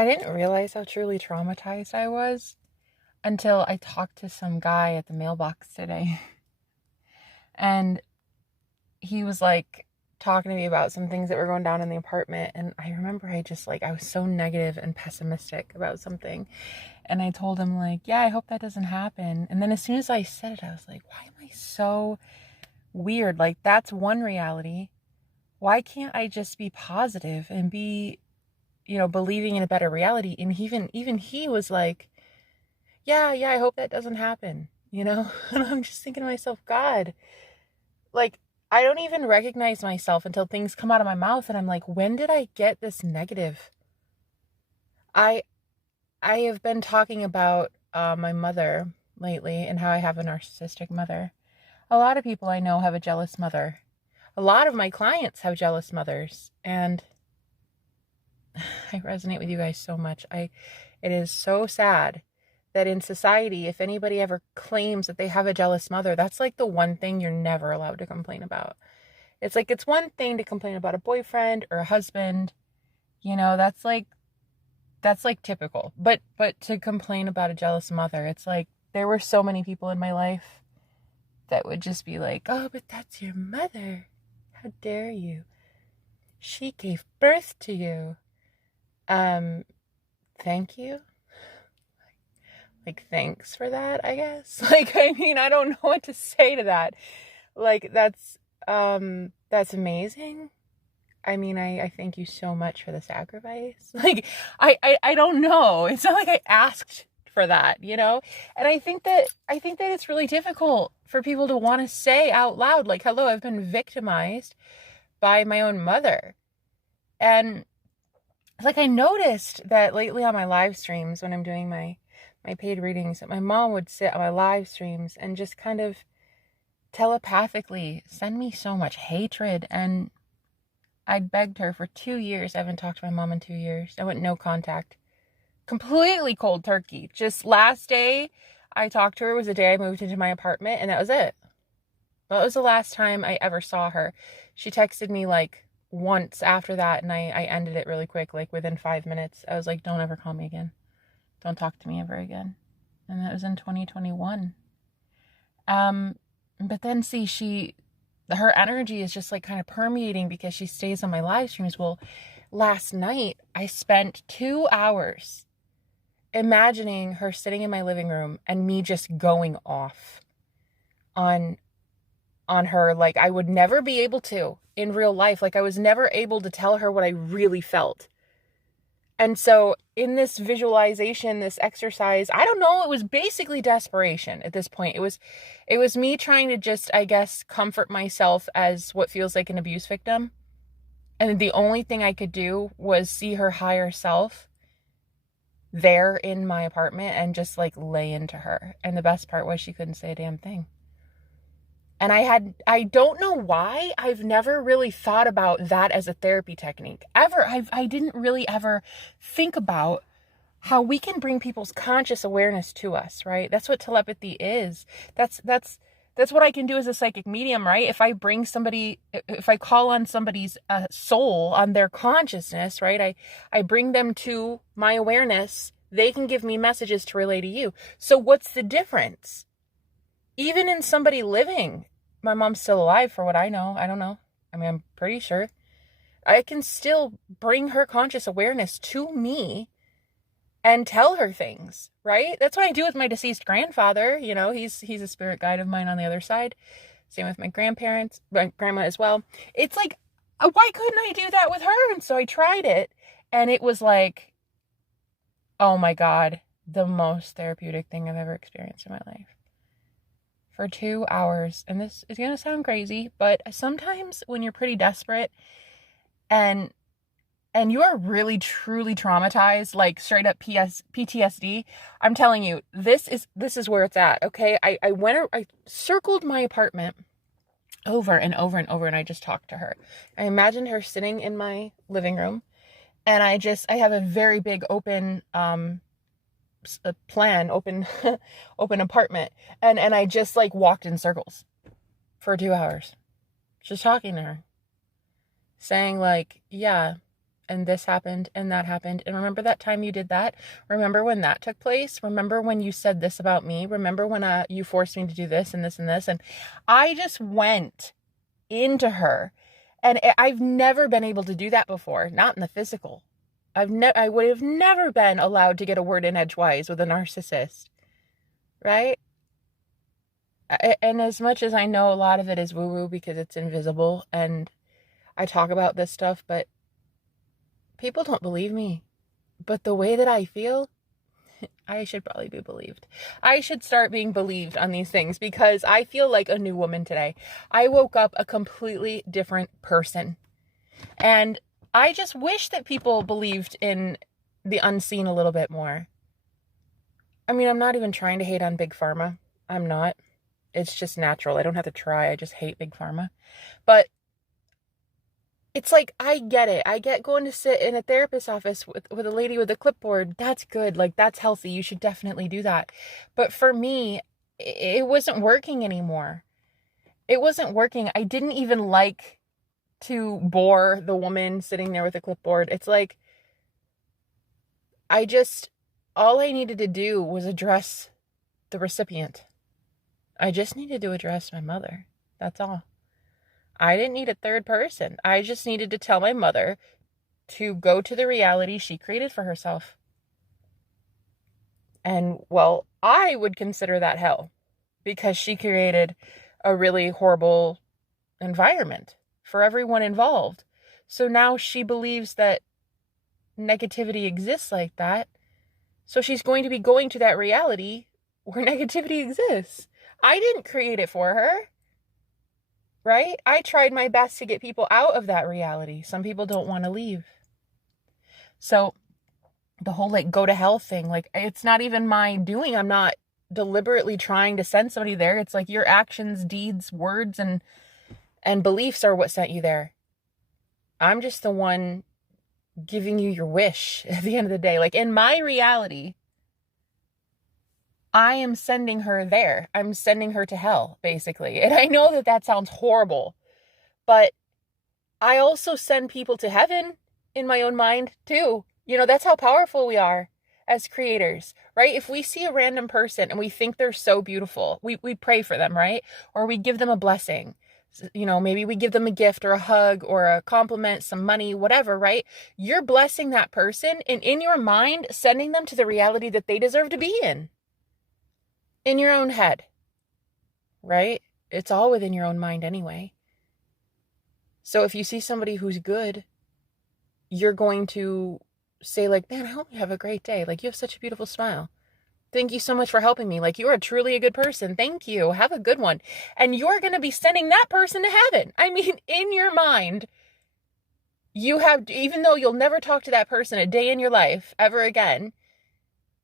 I didn't realize how truly traumatized I was until I talked to some guy at the mailbox today. And he was like talking to me about some things that were going down in the apartment. And I remember I was so negative and pessimistic about something. And I told him, like, yeah, I hope that doesn't happen. And then as soon as I said it, I was like, why am I so weird? Like, that's one reality. Why can't I just be positive and be, believing in a better reality? And even he was like, yeah, I hope that doesn't happen, And I'm just thinking to myself, God, like, I don't even recognize myself until things come out of my mouth. And I'm like, when did I get this negative? I have been talking about my mother lately and how I have a narcissistic mother. A lot of people I know have a jealous mother. A lot of my clients have jealous mothers. And I resonate with you guys so much. It is so sad that in society, if anybody ever claims that they have a jealous mother, that's like the one thing you're never allowed to complain about. It's like, it's one thing to complain about a boyfriend or a husband, that's like typical. But to complain about a jealous mother, it's like, there were so many people in my life that would just be like, oh, but that's your mother. How dare you? She gave birth to you. Thank you. Like, thanks for that, I guess. Like, I mean, I don't know what to say to that. Like, that's amazing. I mean, I thank you so much for the sacrifice. Like, I don't know. It's not like I asked for that, And I think that it's really difficult for people to want to say out loud, like, hello, I've been victimized by my own mother. And like, I noticed that lately on my live streams when I'm doing my paid readings, that my mom would sit on my live streams and just kind of telepathically send me so much hatred. And I'd begged her for 2 years. I haven't talked to my mom in 2 years. I went no contact. Completely cold turkey. Just last day I talked to her was the day I moved into my apartment, and that was it. That was the last time I ever saw her. She texted me like once after that, and I ended it really quick, like within 5 minutes. I was like, don't ever call me again. Don't talk to me ever again. And that was in 2021. But then see, her energy is just like kind of permeating because she stays on my live streams. Well, last night I spent 2 hours imagining her sitting in my living room and me just going off on her. Like, I would never be able to in real life. Like, I was never able to tell her what I really felt. And so in this visualization, this exercise, I don't know, it was basically desperation at this point. It was me trying to just, I guess, comfort myself as what feels like an abuse victim. And the only thing I could do was see her higher self there in my apartment and just like lay into her. And the best part was she couldn't say a damn thing. And I don't know why I've never really thought about that as a therapy technique ever. I didn't really ever think about how we can bring people's conscious awareness to us, right? That's what telepathy is. That's what I can do as a psychic medium, right? If I call on somebody's soul, on their consciousness, right? I bring them to my awareness. They can give me messages to relay to you. So what's the difference? Even in somebody living, my mom's still alive for what I know. I don't know. I mean, I'm pretty sure. I can still bring her conscious awareness to me and tell her things, right? That's what I do with my deceased grandfather. He's a spirit guide of mine on the other side. Same with my grandparents, my grandma as well. It's like, why couldn't I do that with her? And so I tried it, and it was like, oh my God, the most therapeutic thing I've ever experienced in my life. For 2 hours. And this is going to sound crazy, but sometimes when you're pretty desperate and you are really truly traumatized, like straight up PTSD, I'm telling you, this is where it's at. Okay. I circled my apartment over and over and over, and I just talked to her. I imagined her sitting in my living room, and I have a very big open, open apartment, and I just like walked in circles for 2 hours just talking to her, saying like, yeah, and this happened and that happened. And remember that time you did that? Remember when that took place? Remember when you said this about me? Remember when you forced me to do this and this and this? And I just went into her. And I've never been able to do that before, not in the physical. I would have never been allowed to get a word in edgewise with a narcissist, right? And as much as I know a lot of it is woo-woo because it's invisible and I talk about this stuff, but people don't believe me. But the way that I feel, I should probably be believed. I should start being believed on these things because I feel like a new woman today. I woke up a completely different person. And I just wish that people believed in the unseen a little bit more. I mean, I'm not even trying to hate on Big Pharma. I'm not. It's just natural. I don't have to try. I just hate Big Pharma. But it's like, I get it. I get going to sit in a therapist's office with a lady with a clipboard. That's good. Like, that's healthy. You should definitely do that. But for me, it wasn't working anymore. It wasn't working. I didn't even like to bore the woman sitting there with a clipboard. It's like, all I needed to do was address the recipient. I just needed to address my mother. That's all. I didn't need a third person. I just needed to tell my mother to go to the reality she created for herself. And, well, I would consider that hell because she created a really horrible environment for everyone involved. So now she believes that negativity exists like that. So she's going to be going to that reality where negativity exists. I didn't create it for her, right? I tried my best to get people out of that reality. Some people don't want to leave. So the whole like go to hell thing, like it's not even my doing. I'm not deliberately trying to send somebody there. It's like your actions, deeds, words, and beliefs are what sent you there. I'm just the one giving you your wish at the end of the day. Like in my reality, I am sending her there. I'm sending her to hell, basically. And I know that that sounds horrible, but I also send people to heaven in my own mind too. You know, that's how powerful we are as creators, right? If we see a random person and we think they're so beautiful, we pray for them, right? Or we give them a blessing. You know, maybe we give them a gift or a hug or a compliment, some money, whatever, right? You're blessing that person and in your mind, sending them to the reality that they deserve to be in your own head, right? It's all within your own mind anyway. So if you see somebody who's good, you're going to say like, man, I hope you have a great day. Like, you have such a beautiful smile. Thank you so much for helping me. Like, you are truly a good person. Thank you. Have a good one. And you're going to be sending that person to heaven. I mean, in your mind, you have, even though you'll never talk to that person a day in your life ever again,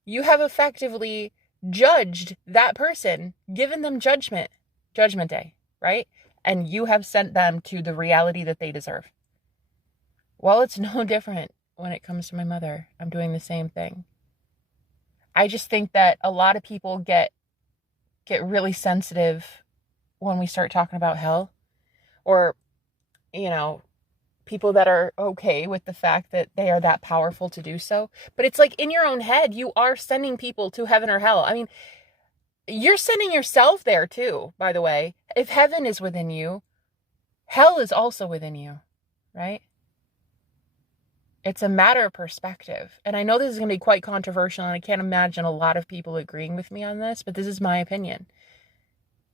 you have effectively judged that person, given them judgment day, right? And you have sent them to the reality that they deserve. Well, it's no different when it comes to my mother. I'm doing the same thing. I just think that a lot of people get really sensitive when we start talking about hell, or, you know, people that are okay with the fact that they are that powerful to do so. But it's like in your own head, you are sending people to heaven or hell. I mean, you're sending yourself there too, by the way. If heaven is within you, hell is also within you, right? It's a matter of perspective. And I know this is going to be quite controversial, and I can't imagine a lot of people agreeing with me on this, but this is my opinion.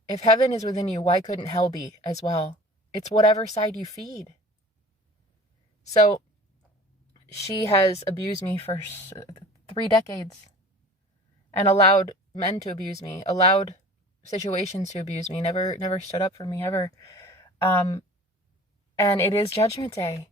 If heaven is within you, why couldn't hell be as well? It's whatever side you feed. So she has abused me for 3 decades and allowed men to abuse me, allowed situations to abuse me, never stood up for me ever. And it is Judgment Day.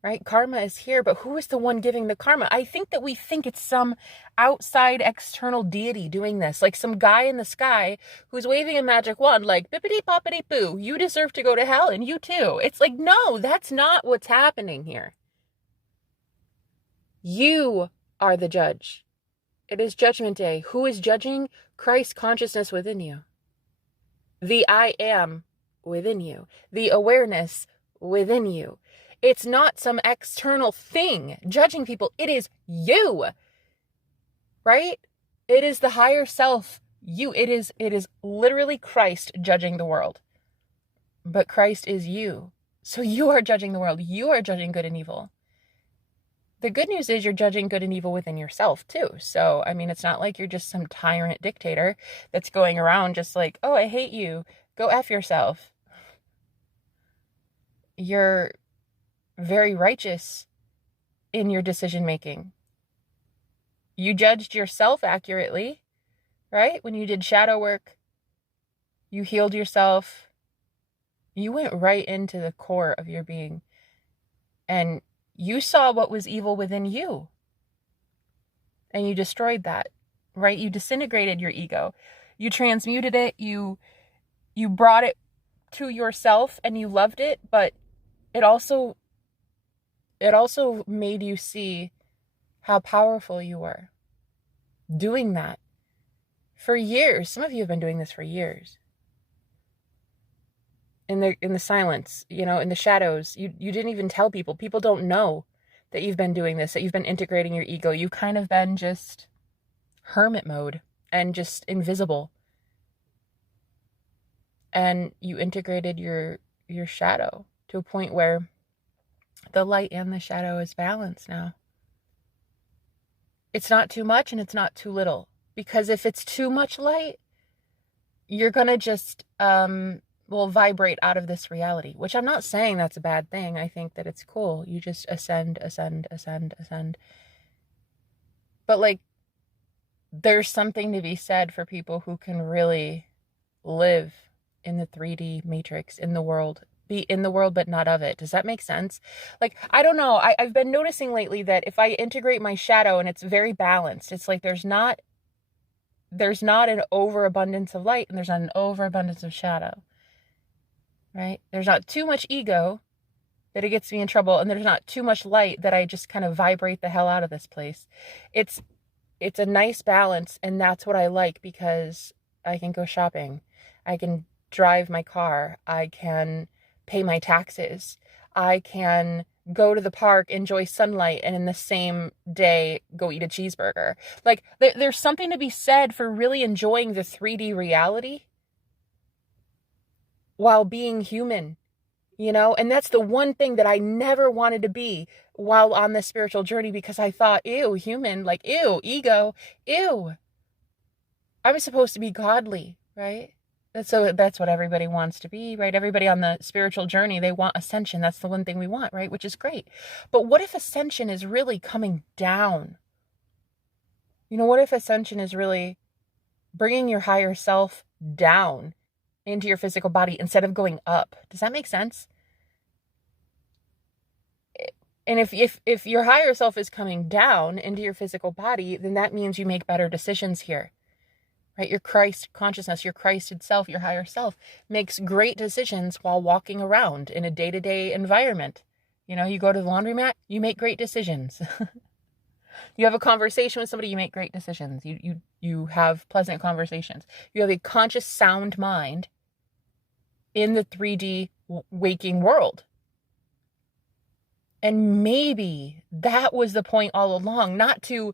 Right? Karma is here, but who is the one giving the karma? I think that we think it's some outside external deity doing this, like some guy in the sky who's waving a magic wand, like bippity boppity boo, you deserve to go to hell, and you too. It's like, no, that's not what's happening here. You are the judge. It is Judgment Day. Who is judging? Christ consciousness within you. The I am within you. The awareness within you. It's not some external thing judging people. It is you, right? It is the higher self, you. It is literally Christ judging the world. But Christ is you. So you are judging the world. You are judging good and evil. The good news is you're judging good and evil within yourself too. So, I mean, it's not like you're just some tyrant dictator that's going around just like, oh, I hate you. Go F yourself. You're very righteous in your decision making. You judged yourself accurately, right? When you did shadow work, you healed yourself. You went right into the core of your being. And you saw what was evil within you. And you destroyed that, right? You disintegrated your ego. You transmuted it. You brought it to yourself and you loved it, but it also made you see how powerful you were doing that for years. Some of you have been doing this for years. In the silence, in the shadows, you didn't even tell people. People don't know that you've been doing this, that you've been integrating your ego. You've kind of been just hermit mode and just invisible. And you integrated your shadow to a point where the light and the shadow is balanced now. It's not too much and it's not too little. Because if it's too much light, you're going to just vibrate out of this reality, which I'm not saying that's a bad thing. I think that it's cool. You just ascend. But there's something to be said for people who can really live in the 3D matrix, in the world, be in the world, but not of it. Does that make sense? I don't know. I've been noticing lately that if I integrate my shadow and it's very balanced, it's like there's not an overabundance of light and there's not an overabundance of shadow. Right? There's not too much ego that it gets me in trouble, and there's not too much light that I just kind of vibrate the hell out of this place. It's a nice balance, and that's what I like, because I can go shopping. I can drive my car. I can pay my taxes. I can go to the park, enjoy sunlight, and in the same day go eat a cheeseburger. There's something to be said for really enjoying the 3D reality while being human, and that's the one thing that I never wanted to be while on this spiritual journey, because I thought, ew, human, ew, ego, ew. I'm supposed to be godly, right? That's what everybody wants to be, right? Everybody on the spiritual journey, they want ascension. That's the one thing we want, right? Which is great. But what if ascension is really coming down? What if ascension is really bringing your higher self down into your physical body instead of going up? Does that make sense? And if your higher self is coming down into your physical body, then that means you make better decisions here, right? Your Christ consciousness, your Christed self, your higher self makes great decisions while walking around in a day-to-day environment. You go to the laundromat, you make great decisions. You have a conversation with somebody, you make great decisions. You have pleasant conversations. You have a conscious, sound mind in the 3D waking world. And maybe that was the point all along, not to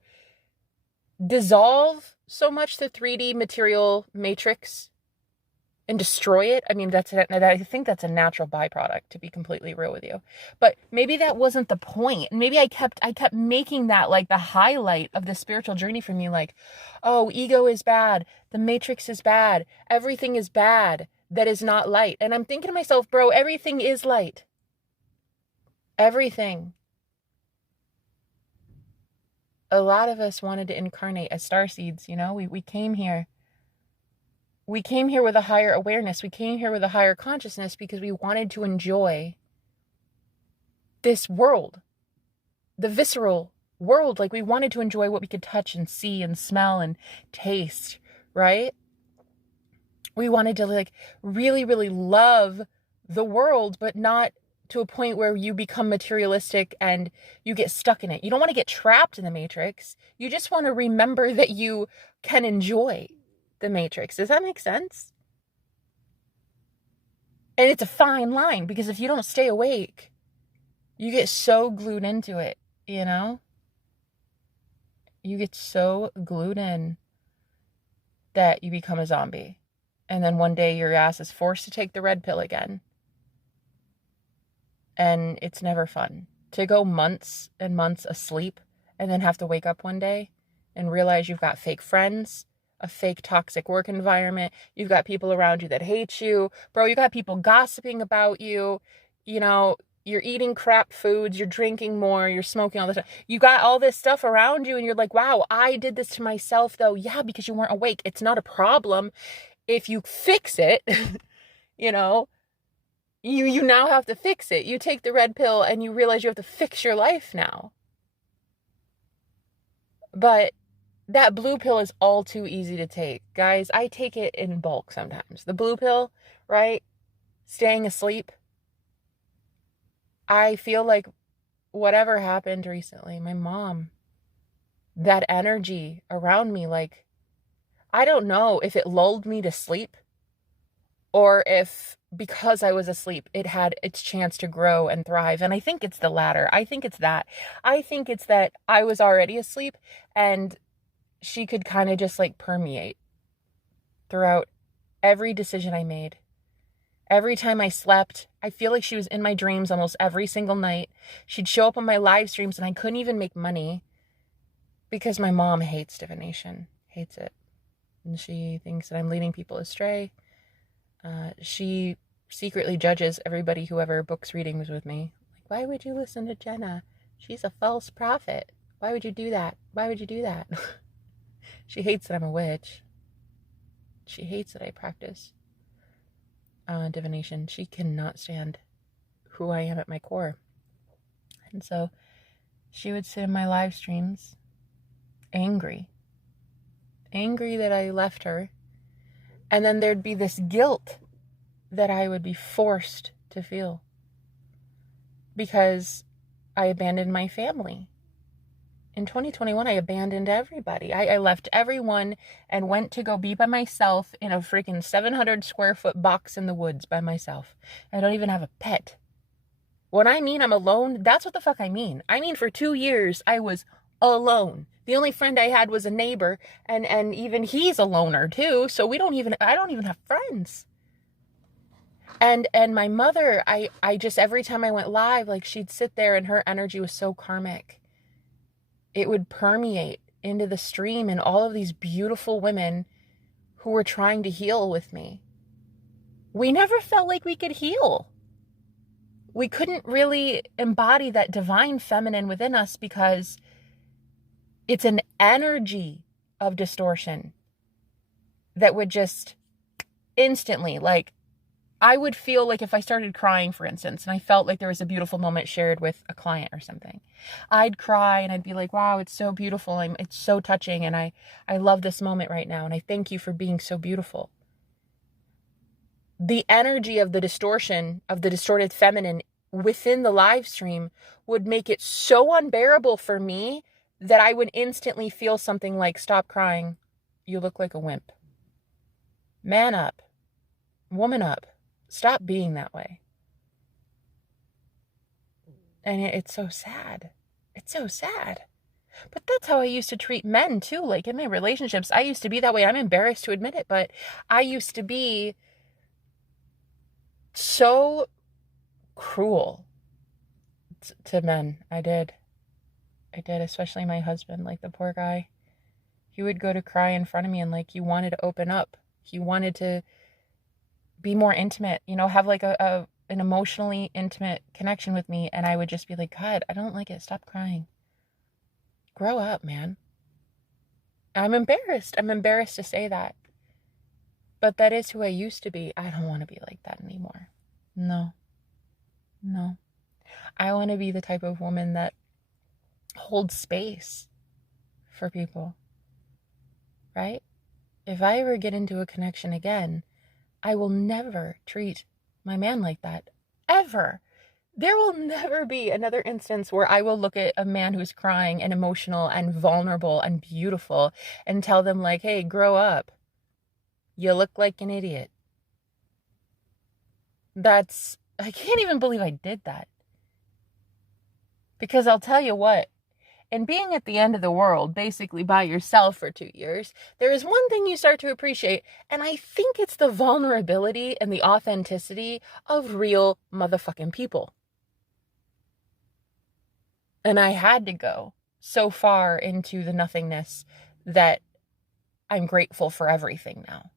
dissolve so much the 3D material matrix and destroy it. I mean, I think that's a natural byproduct, to be completely real with you. But maybe that wasn't the point. Maybe I kept making that the highlight of the spiritual journey for me. Oh, ego is bad. The matrix is bad. Everything is bad that is not light. And I'm thinking to myself, bro, everything is light. Everything. A lot of us wanted to incarnate as starseeds, we came here. We came here with a higher awareness. We came here with a higher consciousness because we wanted to enjoy this world, the visceral world. We wanted to enjoy what we could touch and see and smell and taste, right? We wanted to really, really love the world, but not to a point where you become materialistic and you get stuck in it. You don't want to get trapped in the matrix. You just want to remember that you can enjoy the matrix. Does that make sense? And it's a fine line, because if you don't stay awake, You get so glued into it, you know? You get so glued in that you become a zombie. And then one day your ass is forced to take the red pill again. And it's never fun. To go months and months asleep and then have to wake up one day and realize you've got fake friends, a fake toxic work environment. You've got people around you that hate you. Bro, you got people gossiping about you. You know, you're eating crap foods, you're drinking more, you're smoking all the time. You got all this stuff around you and you're like, wow, I did this to myself though. Yeah, because you weren't awake. It's not a problem if you fix it. You know, you now have to fix it. You take the red pill and you realize you have to fix your life now. But that blue pill is all too easy to take. Guys, I take it in bulk sometimes. The blue pill, right? Staying asleep. I feel like whatever happened recently, my mom, that energy around me, like, I don't know if it lulled me to sleep or if because I was asleep, it had its chance to grow and thrive. And I think it's the latter. I think it's that. I think it's that I was already asleep and she could kind of just like permeate throughout every decision I made. Every time I slept, I feel like she was in my dreams almost every single night. She'd show up on my live streams and I couldn't even make money because my mom hates divination, hates it. And she thinks that I'm leading people astray. She secretly judges everybody who ever books readings with me. Like, why would you listen to Jenna? She's a false prophet. Why would you do that? Why would you do that? She hates that I'm a witch. She hates that I practice divination. She cannot stand who I am at my core. And so she would sit in my live streams angry that I left her. And then there'd be this guilt that I would be forced to feel because I abandoned my family. In 2021, I abandoned everybody. I left everyone and went to go be by myself in a freaking 700 square foot box in the woods by myself. I don't even have a pet. When I mean I'm alone, that's what the fuck I mean. I mean, for 2 years, I was alone. The only friend I had was a neighbor, and even he's a loner too, so I don't even have friends. And my mother, I just, every time I went live, like, she'd sit there and her energy was so karmic. It would permeate into the stream and all of these beautiful women who were trying to heal with me. We never felt like we could heal. We couldn't really embody that divine feminine within us because it's an energy of distortion that would just instantly, like, I would feel like if I started crying, for instance, and I felt like there was a beautiful moment shared with a client or something, I'd cry and I'd be like, wow, it's so beautiful. It's so touching. And I love this moment right now. And I thank you for being so beautiful. The energy of the distortion, of the distorted feminine within the live stream would make it so unbearable for me that I would instantly feel something like, stop crying. You look like a wimp. Man up. Woman up. Stop being that way. And it's so sad. It's so sad. But that's how I used to treat men too. Like in my relationships, I used to be that way. I'm embarrassed to admit it, but I used to be so cruel to men. I did, especially my husband, like the poor guy. He would go to cry in front of me and like he wanted to open up. He wanted to be more intimate, you know, have like an emotionally intimate connection with me. And I would just be like, God, I don't like it. Stop crying. Grow up, man. I'm embarrassed. I'm embarrassed to say that. But that is who I used to be. I don't want to be like that anymore. No. I want to be the type of woman that holds space for people. Right? If I ever get into a connection again, I will never treat my man like that. Ever. There will never be another instance where I will look at a man who's crying and emotional and vulnerable and beautiful and tell them like, hey, grow up. You look like an idiot. I can't even believe I did that. Because I'll tell you what, and being at the end of the world, basically by yourself for 2 years, there is one thing you start to appreciate, and I think it's the vulnerability and the authenticity of real motherfucking people. And I had to go so far into the nothingness that I'm grateful for everything now.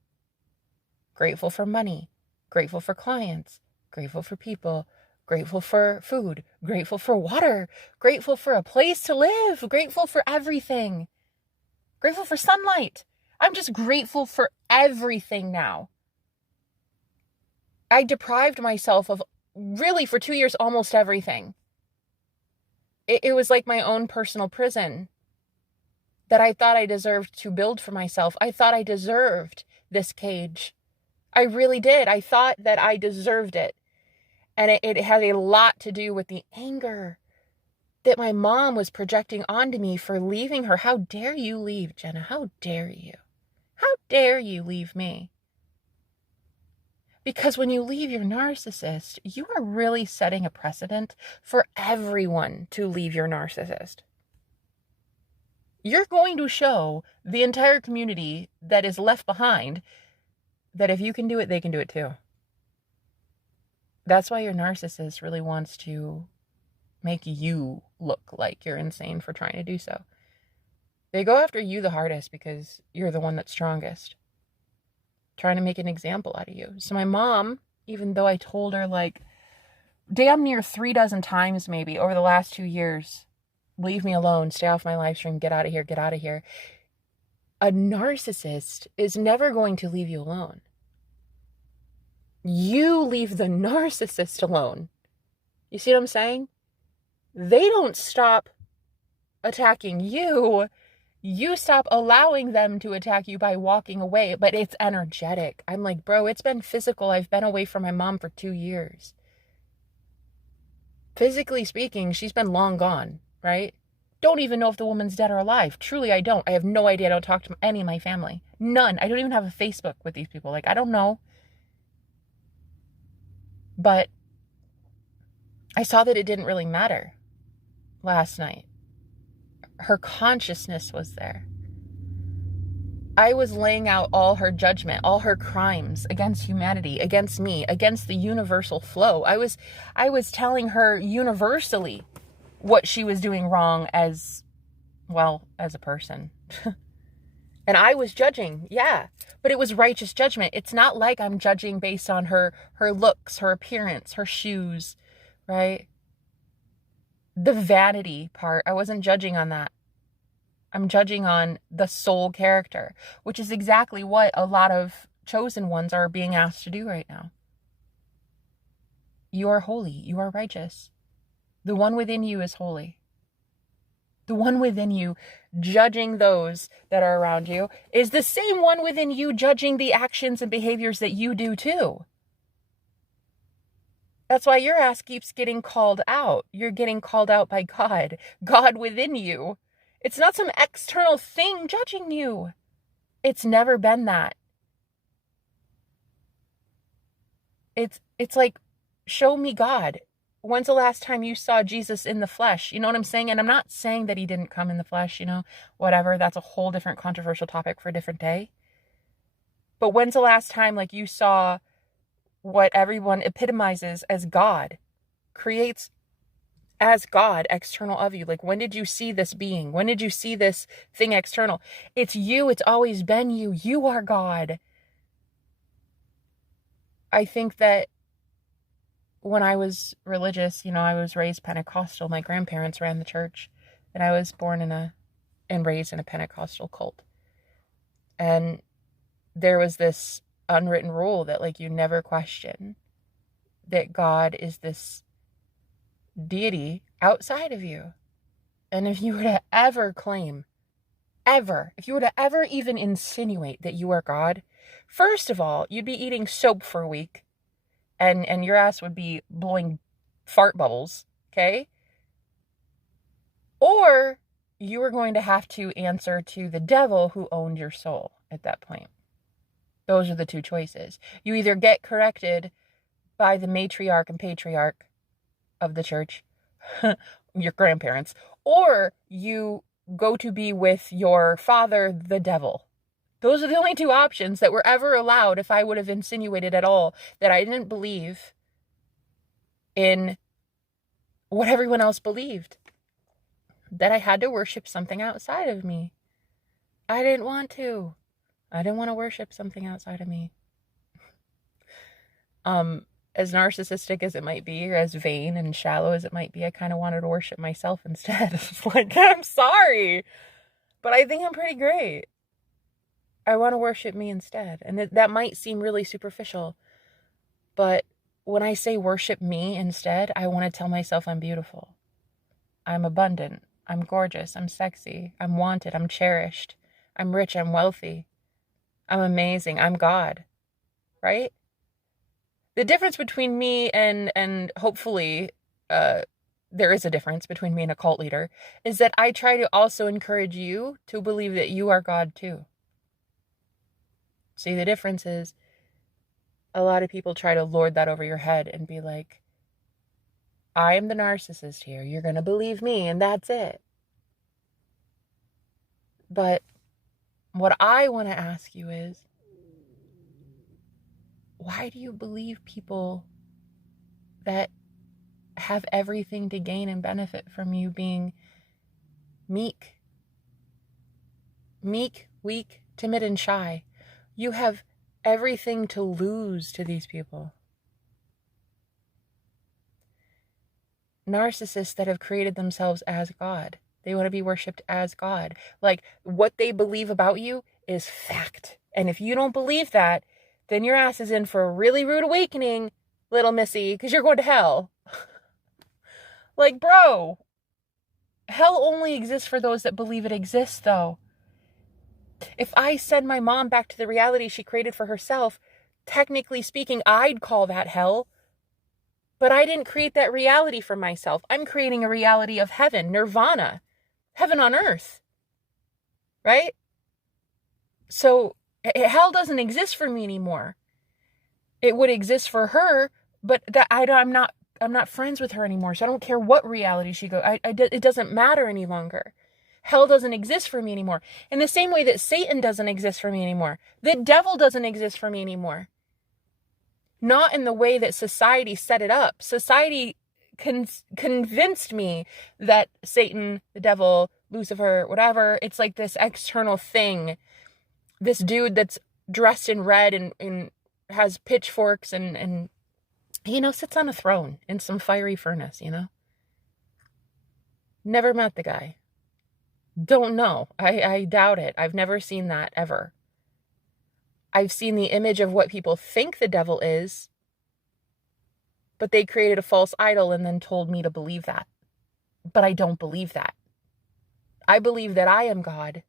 Grateful for money, grateful for clients, grateful for people, grateful for food, grateful for water, grateful for a place to live, grateful for everything, grateful for sunlight. I'm just grateful for everything now. I deprived myself of really for 2 years almost everything. It was like my own personal prison that I thought I deserved to build for myself. I thought I deserved this cage. I really did. I thought that I deserved it. And it had a lot to do with the anger that my mom was projecting onto me for leaving her. How dare you leave, Jenna? How dare you? How dare you leave me? Because when you leave your narcissist, you are really setting a precedent for everyone to leave your narcissist. You're going to show the entire community that is left behind that if you can do it, they can do it too. That's why your narcissist really wants to make you look like you're insane for trying to do so. They go after you the hardest because you're the one that's strongest. Trying to make an example out of you. So my mom, even though I told her like damn near 3 dozen times maybe over the last 2 years, leave me alone, stay off my live stream, get out of here, get out of here. A narcissist is never going to leave you alone. You leave the narcissist alone. You see what I'm saying? They don't stop attacking you. You stop allowing them to attack you by walking away, but it's energetic. I'm like, bro, it's been physical. I've been away from my mom for 2 years. Physically speaking, she's been long gone, right? Don't even know if the woman's dead or alive. Truly, I don't. I have no idea. I don't talk to any of my family. None. I don't even have a Facebook with these people. Like, I don't know. But I saw that it didn't really matter last night. Her consciousness was there. I was laying out all her judgment, all her crimes against humanity, against me, against the universal flow. I was telling her universally what she was doing wrong as a person. And I was judging, yeah, but it was righteous judgment. It's not like I'm judging based on her looks, her appearance, her shoes, right? The vanity part, I wasn't judging on that. I'm judging on the soul character, which is exactly what a lot of chosen ones are being asked to do right now. You are holy. You are righteous. The one within you is holy. The one within you judging those that are around you is the same one within you judging the actions and behaviors that you do too. That's why your ass keeps getting called out. You're getting called out by God. God within you. It's not some external thing judging you. It's never been that. It's like, show me God. When's the last time you saw Jesus in the flesh? You know what I'm saying? And I'm not saying that he didn't come in the flesh, whatever. That's a whole different controversial topic for a different day. But when's the last time like you saw what everyone epitomizes as God, creates as God external of you? Like, when did you see this being? When did you see this thing external? It's you. It's always been you. You are God. I think that when I was religious, I was raised Pentecostal. My grandparents ran the church, and I was born and raised in a Pentecostal cult. And there was this unwritten rule that like you never question that God is this deity outside of you. And if you were to ever claim, if you were to ever even insinuate that you are God, first of all, you'd be eating soap for a week and your ass would be blowing fart bubbles, okay? Or you were going to have to answer to the devil who owned your soul at that point. Those are the two choices. You either get corrected by the matriarch and patriarch of the church. your grandparents, or you go to be with your father, the devil. Those are the only two options that were ever allowed if I would have insinuated at all that I didn't believe in what everyone else believed. That I had to worship something outside of me. I didn't want to. I didn't want to worship something outside of me. As narcissistic as it might be, or as vain and shallow as it might be, I kind of wanted to worship myself instead. It's like, I'm sorry, but I think I'm pretty great. I want to worship me instead. And that might seem really superficial, but when I say worship me instead, I want to tell myself I'm beautiful. I'm abundant. I'm gorgeous. I'm sexy. I'm wanted. I'm cherished. I'm rich. I'm wealthy. I'm amazing. I'm God. Right? The difference between me and hopefully there is a difference between me and a cult leader, is that I try to also encourage you to believe that you are God too. See, the difference is a lot of people try to lord that over your head and be like, I am the narcissist here. You're going to believe me and that's it. But what I want to ask you is, why do you believe people that have everything to gain and benefit from you being meek, weak, timid, and shy? You have everything to lose to these people. Narcissists that have created themselves as God. They want to be worshipped as God. Like, what they believe about you is fact. And if you don't believe that, then your ass is in for a really rude awakening, little missy, because you're going to hell. Like, bro, hell only exists for those that believe it exists, though. If I send my mom back to the reality she created for herself, technically speaking, I'd call that hell. But I didn't create that reality for myself. I'm creating a reality of heaven, nirvana, heaven on earth. Right? So hell doesn't exist for me anymore. It would exist for her, but I'm not friends with her anymore. So I don't care what reality she goes. It doesn't matter any longer. Hell doesn't exist for me anymore. In the same way that Satan doesn't exist for me anymore. The devil doesn't exist for me anymore. Not in the way that society set it up. Society convinced me that Satan, the devil, Lucifer, whatever, it's like this external thing. This dude that's dressed in red and has pitchforks and sits on a throne in some fiery furnace, Never met the guy. Don't know. I doubt it. I've never seen that ever. I've seen the image of what people think the devil is, but they created a false idol and then told me to believe that. But I don't believe that. I believe that I am God.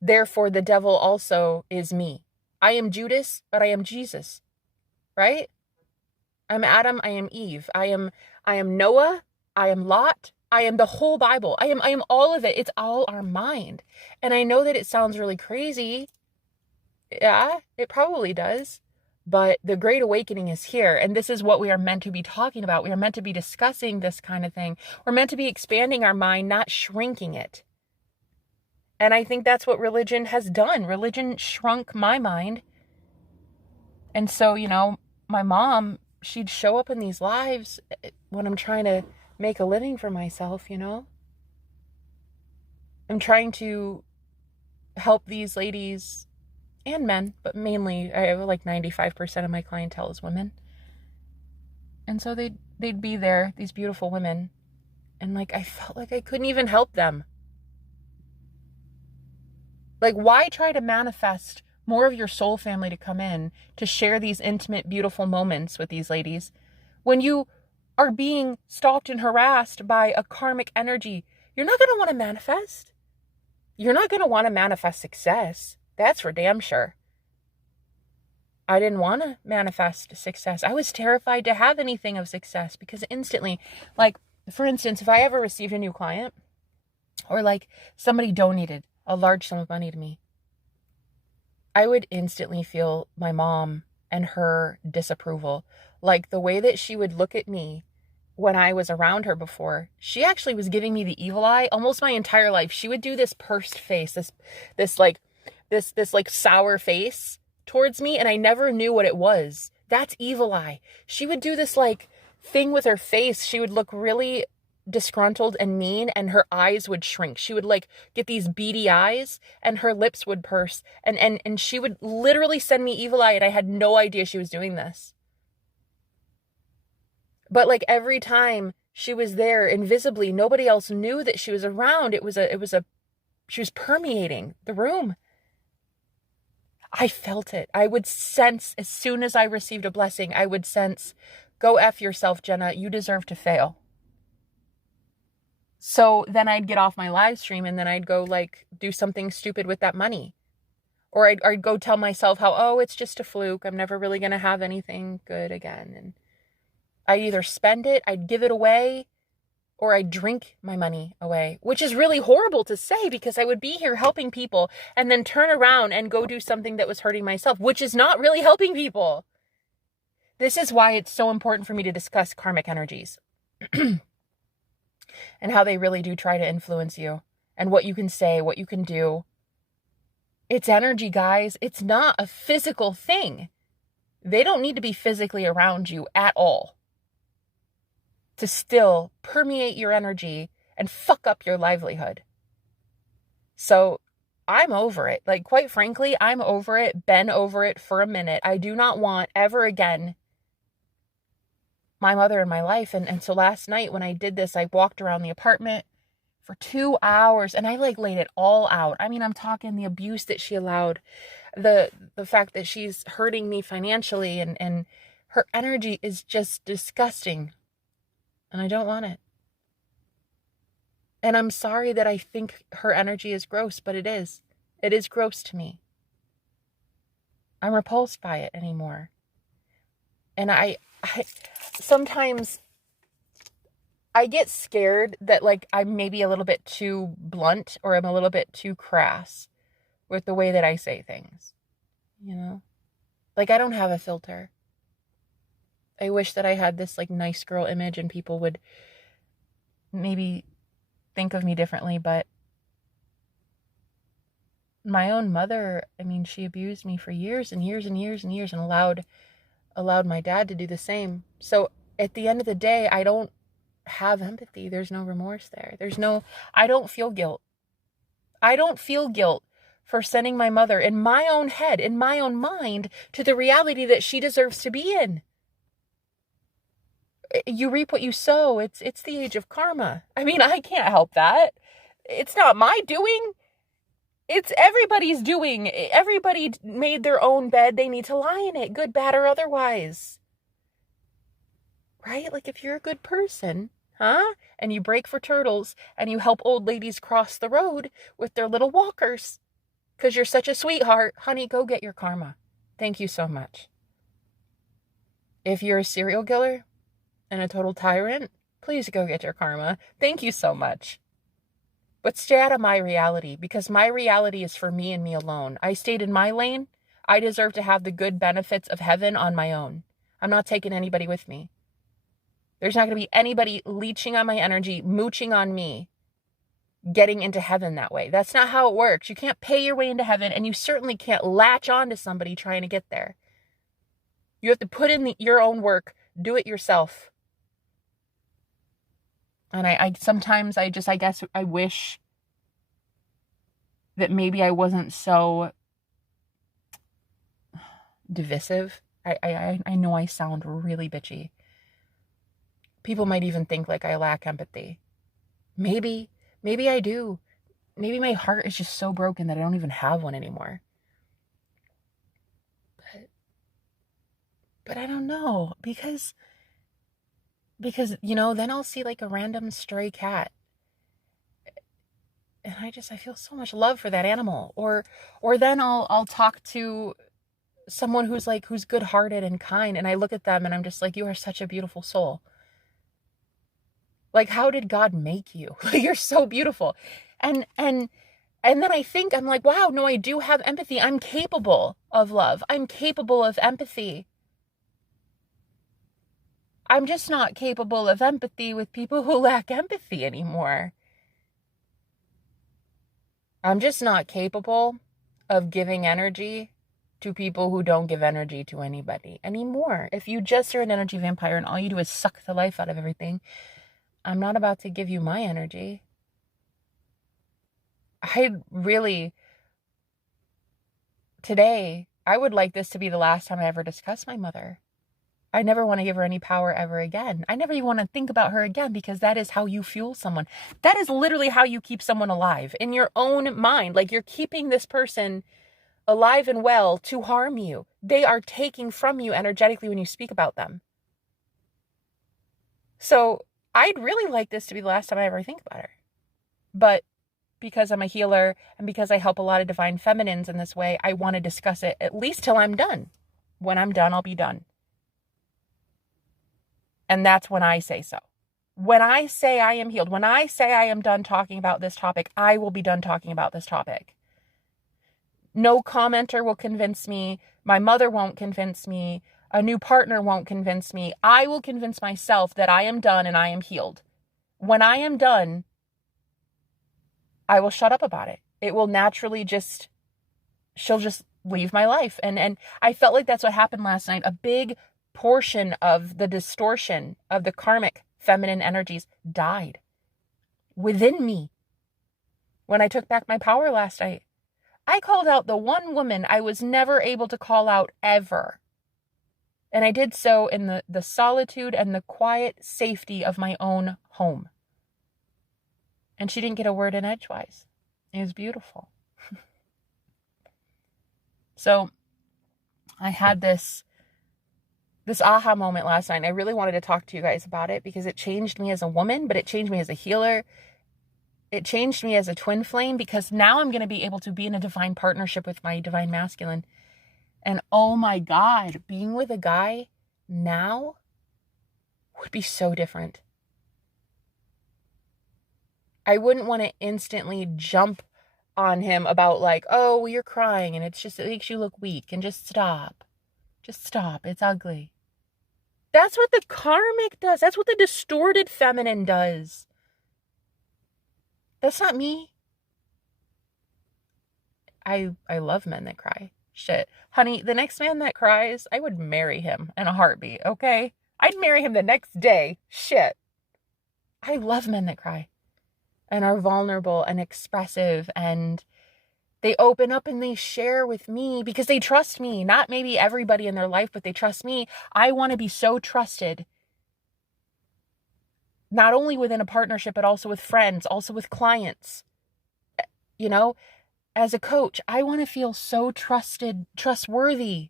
Therefore, the devil also is me. I am Judas, but I am Jesus. Right? I'm Adam, I am Eve. I am Noah, I am Lot, I am the whole Bible. I am all of it. It's all our mind. And I know that it sounds really crazy. Yeah, it probably does. But the Great Awakening is here. And this is what we are meant to be talking about. We are meant to be discussing this kind of thing. We're meant to be expanding our mind, not shrinking it. And I think that's what religion has done. Religion shrunk my mind. And so, my mom, she'd show up in these lives when I'm trying to make a living for myself, I'm trying to help these ladies and men, but mainly I have like 95% of my clientele is women. And so they'd be there, these beautiful women, and I felt like I couldn't even help them. Like, why try to manifest more of your soul family to come in to share these intimate, beautiful moments with these ladies when you are being stalked and harassed by a karmic energy? You're not going to want to manifest. You're not going to want to manifest success. That's for damn sure. I didn't want to manifest success. I was terrified to have anything of success because instantly, for instance, if I ever received a new client or somebody donated a large sum of money to me, I would instantly feel my mom and her disapproval. Like the way that she would look at me when I was around her before, she actually was giving me the evil eye almost my entire life. She would do this pursed face, this like sour face towards me, and I never knew what it was. That's evil eye. She would do this like thing with her face. She would look really disgruntled and mean, and her eyes would shrink. She would like get these beady eyes, and her lips would purse, and she would literally send me evil eye, and I had no idea she was doing this. But like every time she was there invisibly, nobody else knew that she was around. She was permeating the room. I felt it. I would sense, as soon as I received a blessing, I would sense, go F yourself, Jenna. You deserve to fail. So then I'd get off my live stream, and then I'd go like do something stupid with that money. Or I'd go tell myself how, oh, it's just a fluke. I'm never really going to have anything good again. And I'd either spend it, I'd give it away, or I'd drink my money away, which is really horrible to say, because I would be here helping people and then turn around and go do something that was hurting myself, which is not really helping people. This is why it's so important for me to discuss karmic energies and how they really do try to influence you, and what you can say, what you can do. It's energy, guys. It's not a physical thing. They don't need to be physically around you at all to still permeate your energy and fuck up your livelihood. So I'm over it. Like, quite frankly, I'm over it, been over it for a minute. I do not want ever again my mother in my life. And so last night when I did this, I walked around the apartment for 2 hours, and I like laid it all out. I mean, I'm talking the abuse that she allowed, the fact that she's hurting me financially, and her energy is just disgusting. And I don't want it. And I'm sorry that I think her energy is gross, but it is. It is gross to me. I'm repulsed by it anymore. And I sometimes I get scared that like I'm maybe a little bit too blunt, or I'm a little bit too crass with the way that I say things. You know? Like, I don't have a filter. I wish that I had this like nice girl image and people would maybe think of me differently, but my own mother, I mean, she abused me for years and years and years and years, and allowed my dad to do the same. So at the end of the day, I don't have empathy. There's no remorse there. I don't feel guilt. I don't feel guilt for sending my mother in my own head, in my own mind, to the reality that she deserves to be in. You reap what you sow. It's the age of karma. I mean, I can't help that. It's not my doing. It's everybody's doing. Everybody made their own bed. They need to lie in it, good, bad, or otherwise. Right? Like, if you're a good person, and you break for turtles, and you help old ladies cross the road with their little walkers, because you're such a sweetheart, honey, go get your karma. Thank you so much. If you're a serial killer and a total tyrant, please go get your karma. Thank you so much. But stay out of my reality, because my reality is for me and me alone. I stayed in my lane. I deserve to have the good benefits of heaven on my own. I'm not taking anybody with me. There's not going to be anybody leeching on my energy, mooching on me, getting into heaven that way. That's not how it works. You can't pay your way into heaven, and you certainly can't latch on to somebody trying to get there. You have to put in your own work, do it yourself. And I sometimes I guess I wish that maybe I wasn't so divisive. I know I sound really bitchy. People might even think like I lack empathy. Maybe I do. Maybe my heart is just so broken that I don't even have one anymore. But I don't know, because then I'll see like a random stray cat, and I feel so much love for that animal. Or then I'll talk to someone who's good-hearted and kind, and I look at them and I'm just like, you are such a beautiful soul. Like, how did God make you? You're so beautiful. And then I think, I'm like, wow, no, I do have empathy. I'm capable of love. I'm capable of empathy. I'm just not capable of empathy with people who lack empathy anymore. I'm just not capable of giving energy to people who don't give energy to anybody anymore. If you just are an energy vampire and all you do is suck the life out of everything, I'm not about to give you my energy. Today, I would like this to be the last time I ever discuss my mother. I never want to give her any power ever again. I never even want to think about her again, because that is how you fuel someone. That is literally how you keep someone alive in your own mind. Like, you're keeping this person alive and well to harm you. They are taking from you energetically when you speak about them. So I'd really like this to be the last time I ever think about her. But because I'm a healer and because I help a lot of divine feminines in this way, I want to discuss it at least till I'm done. When I'm done, I'll be done. And that's when I say so. When I say I am healed, when I say I am done talking about this topic, I will be done talking about this topic. No commenter will convince me. My mother won't convince me. A new partner won't convince me. I will convince myself that I am done and I am healed. When I am done, I will shut up about it. It will naturally she'll just leave my life. And I felt like that's what happened last night. A big portion of the distortion of the karmic feminine energies died within me. When I took back my power last night, I called out the one woman I was never able to call out ever. And I did so in the solitude and the quiet safety of my own home. And she didn't get a word in edgewise. It was beautiful. So I had this aha moment last night. And I really wanted to talk to you guys about it because it changed me as a woman, but it changed me as a healer. It changed me as a twin flame, because now I'm going to be able to be in a divine partnership with my divine masculine. And oh my God, being with a guy now would be so different. I wouldn't want to instantly jump on him about like, oh, well, you're crying and it makes you look weak, and just stop. Just stop. It's ugly. That's what the karmic does. That's what the distorted feminine does. That's not me. I love men that cry. Shit. Honey, the next man that cries, I would marry him in a heartbeat, okay? I'd marry him the next day. Shit. I love men that cry and are vulnerable and expressive, and they open up and they share with me because they trust me. Not maybe everybody in their life, but they trust me. I want to be so trusted. Not only within a partnership, but also with friends, also with clients. You know, as a coach, I want to feel so trustworthy.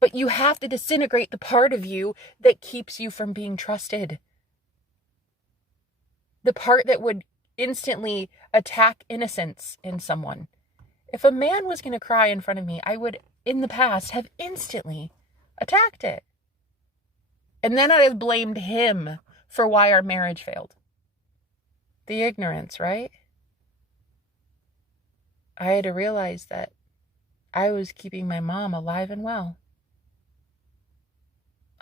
But you have to disintegrate the part of you that keeps you from being trusted. The part that would instantly attack innocence in someone. If a man was going to cry in front of me, I would, in the past, have instantly attacked it. And then I'd have blamed him for why our marriage failed. The ignorance, right? I had to realize that I was keeping my mom alive and well.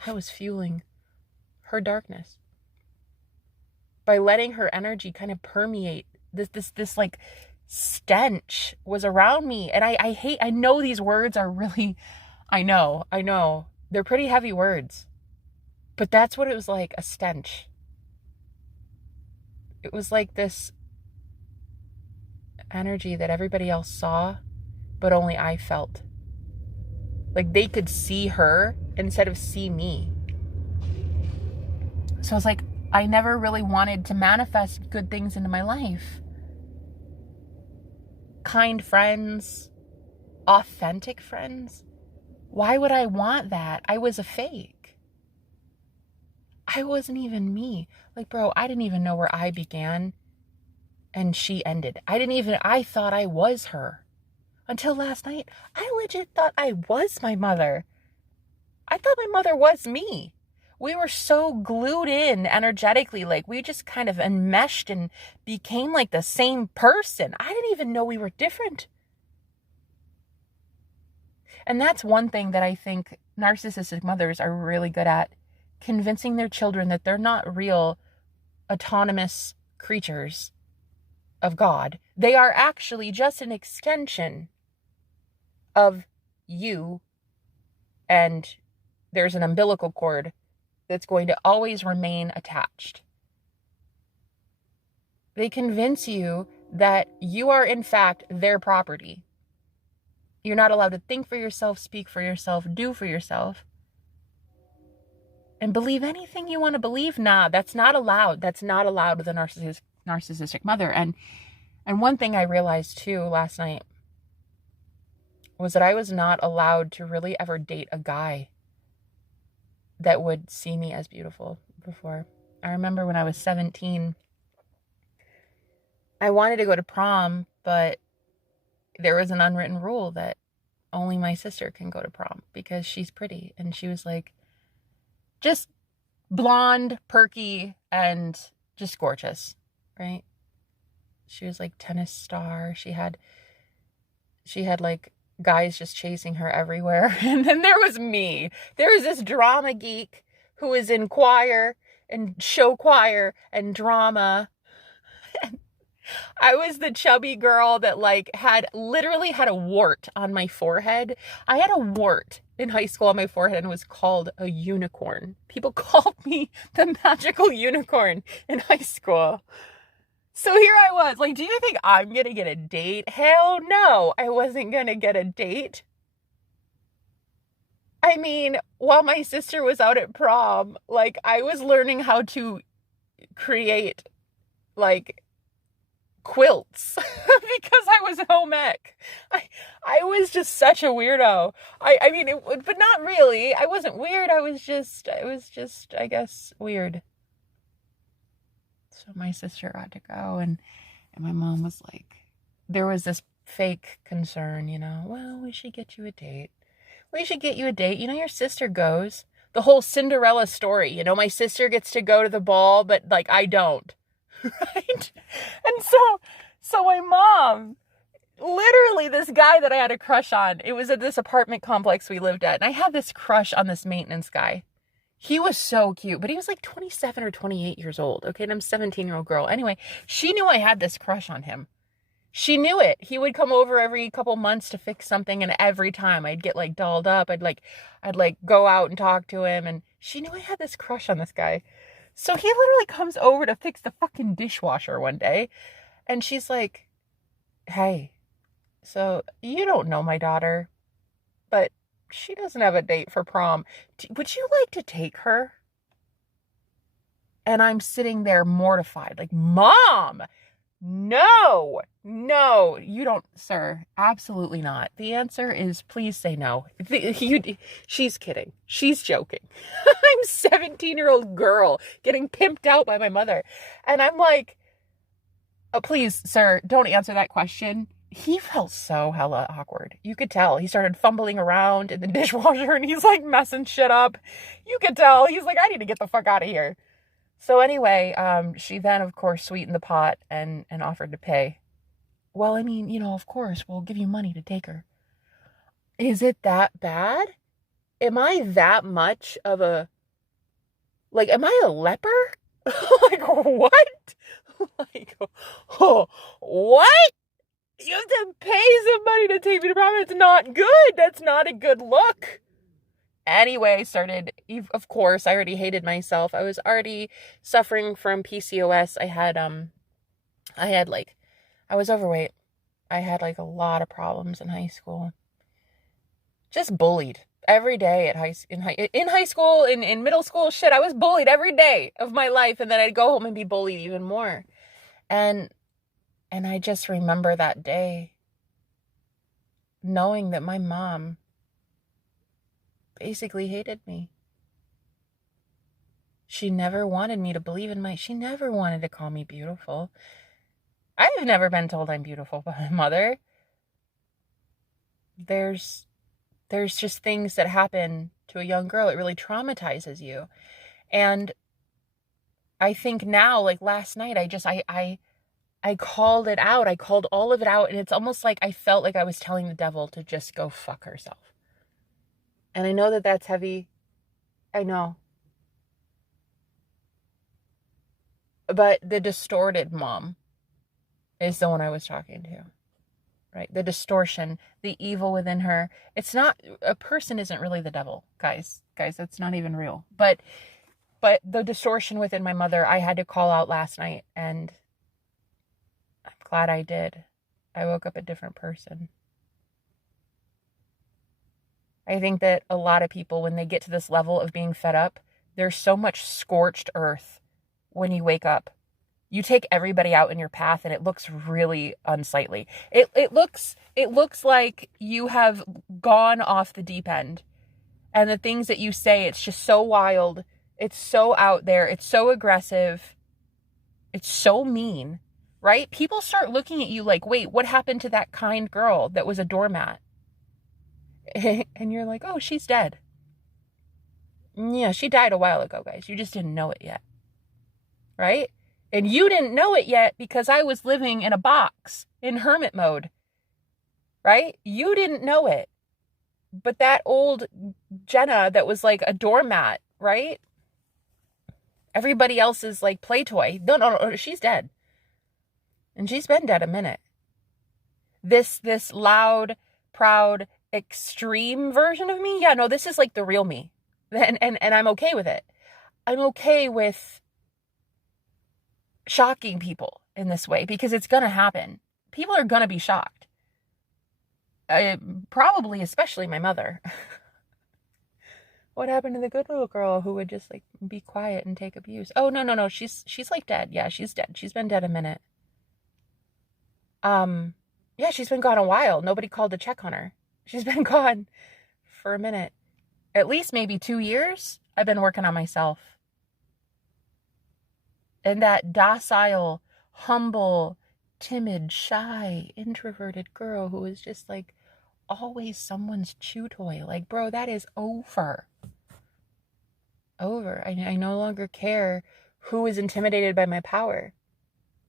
I was fueling her darkness by letting her energy kind of permeate. This like stench was around me. And I know these words are really, I know, they're pretty heavy words, but that's what it was like, a stench. It was like this energy that everybody else saw, but only I felt. Like they could see her instead of see me. So I was like, I never really wanted to manifest good things into my life. Kind friends, authentic friends. Why would I want that? I was a fake. I wasn't even me. Like, bro, I didn't even know where I began and she ended. I thought I was her. Until last night, I legit thought I was my mother. I thought my mother was me. We were so glued in energetically, like we just kind of enmeshed and became like the same person. I didn't even know we were different. And that's one thing that I think narcissistic mothers are really good at, convincing their children that they're not real autonomous creatures of God. They are actually just an extension of you, and there's an umbilical cord that's going to always remain attached. They convince you that you are in fact their property. You're not allowed to think for yourself, speak for yourself, do for yourself, and believe anything you want to believe. Nah, that's not allowed. That's not allowed with a narcissistic mother. And one thing I realized too last night was that I was not allowed to really ever date a guy that would see me as beautiful before. I remember when I was 17, I wanted to go to prom, but there was an unwritten rule that only my sister can go to prom because she's pretty. And she was like, just blonde, perky, and just gorgeous, right? She was like tennis star. She had like guys just chasing her everywhere. And then there was me. There was this drama geek who was in choir and show choir and drama. I was the chubby girl that like literally had a wart on my forehead. I had a wart in high school on my forehead and was called a unicorn. People called me the magical unicorn in high school. So here I was, like, do you think I'm going to get a date? Hell no, I wasn't going to get a date. I mean, while my sister was out at prom, like, I was learning how to create, like, quilts because I was home ec. I was just such a weirdo. I mean, but not really. I wasn't weird. I was just, I guess, weird. So my sister had to go, and my mom was like, there was this fake concern, you know, well, we should get you a date. We should get you a date. You know, your sister goes. The whole Cinderella story, you know, my sister gets to go to the ball, but like I don't. Right? And so my mom, literally this guy that I had a crush on, it was at this apartment complex we lived at, and I had this crush on this maintenance guy. He was so cute, but he was like 27 or 28 years old. Okay, and I'm a 17-year-old girl. Anyway, she knew I had this crush on him. She knew it. He would come over every couple months to fix something, and every time I'd get like dolled up. I'd go out and talk to him, and she knew I had this crush on this guy. So he literally comes over to fix the fucking dishwasher one day, and she's like, hey, so you don't know my daughter, but she doesn't have a date for prom. Would you like to take her? And I'm sitting there mortified, like, Mom, no, you don't, sir. Absolutely not. The answer is please say no. She's kidding. She's joking. I'm a 17-year-old girl getting pimped out by my mother. And I'm like, oh, please, sir, don't answer that question. He felt so hella awkward. You could tell. He started fumbling around in the dishwasher and he's like messing shit up. You could tell. He's like, I need to get the fuck out of here. So anyway, she then, of course, sweetened the pot and offered to pay. Well, I mean, you know, of course, we'll give you money to take her. Is it that bad? Am I that much of a, like, am I a leper? Like, what? Like, oh, what? You have to pay somebody to take me to prom. It's not good. That's not a good look. Anyway, of course, I already hated myself. I was already suffering from PCOS. I was overweight. I had like a lot of problems in high school. Just bullied every day in high school, in middle school. Shit, I was bullied every day of my life, and then I'd go home and be bullied even more. And I just remember that day knowing that my mom basically hated me. She never wanted me to believe in she never wanted to call me beautiful. I've never been told I'm beautiful by my mother. There's just things that happen to a young girl. It really traumatizes you. And I think now, like last night, I called it out. I called all of it out. And it's almost like I felt like I was telling the devil to just go fuck herself. And I know that that's heavy. I know. But the distorted mom is the one I was talking to, right? The distortion, the evil within her. It's not, a person isn't really the devil, guys. Guys, that's not even real. But the distortion within my mother, I had to call out last night, and I'm glad I did. I woke up a different person. I think that a lot of people, when they get to this level of being fed up, there's so much scorched earth when you wake up. You take everybody out in your path and it looks really unsightly. It looks like you have gone off the deep end. And the things that you say, it's just so wild. It's so out there. It's so aggressive. It's so mean, right? People start looking at you like, wait, what happened to that kind girl that was a doormat? And you're like, oh, she's dead. Yeah, she died a while ago, guys. You just didn't know it yet. Right? And you didn't know it yet because I was living in a box in hermit mode. Right? You didn't know it. But that old Jenna that was like a doormat, right? Everybody else is like play toy. No, she's dead. And she's been dead a minute. This loud, proud, extreme version of me, yeah, no, this is like the real me. And I'm okay with it. I'm okay with shocking people in this way because it's gonna happen. People are gonna be shocked. Probably, especially my mother. What happened to the good little girl who would just like be quiet and take abuse? Oh, no, she's like dead. Yeah, she's dead. She's been dead a minute. Yeah, she's been gone a while. Nobody called to check on her. She's been gone for a minute. At least maybe 2 years. I've been working on myself. And that docile, humble, timid, shy, introverted girl who is just like always someone's chew toy. Like, bro, that is over. Over. I no longer care who is intimidated by my power.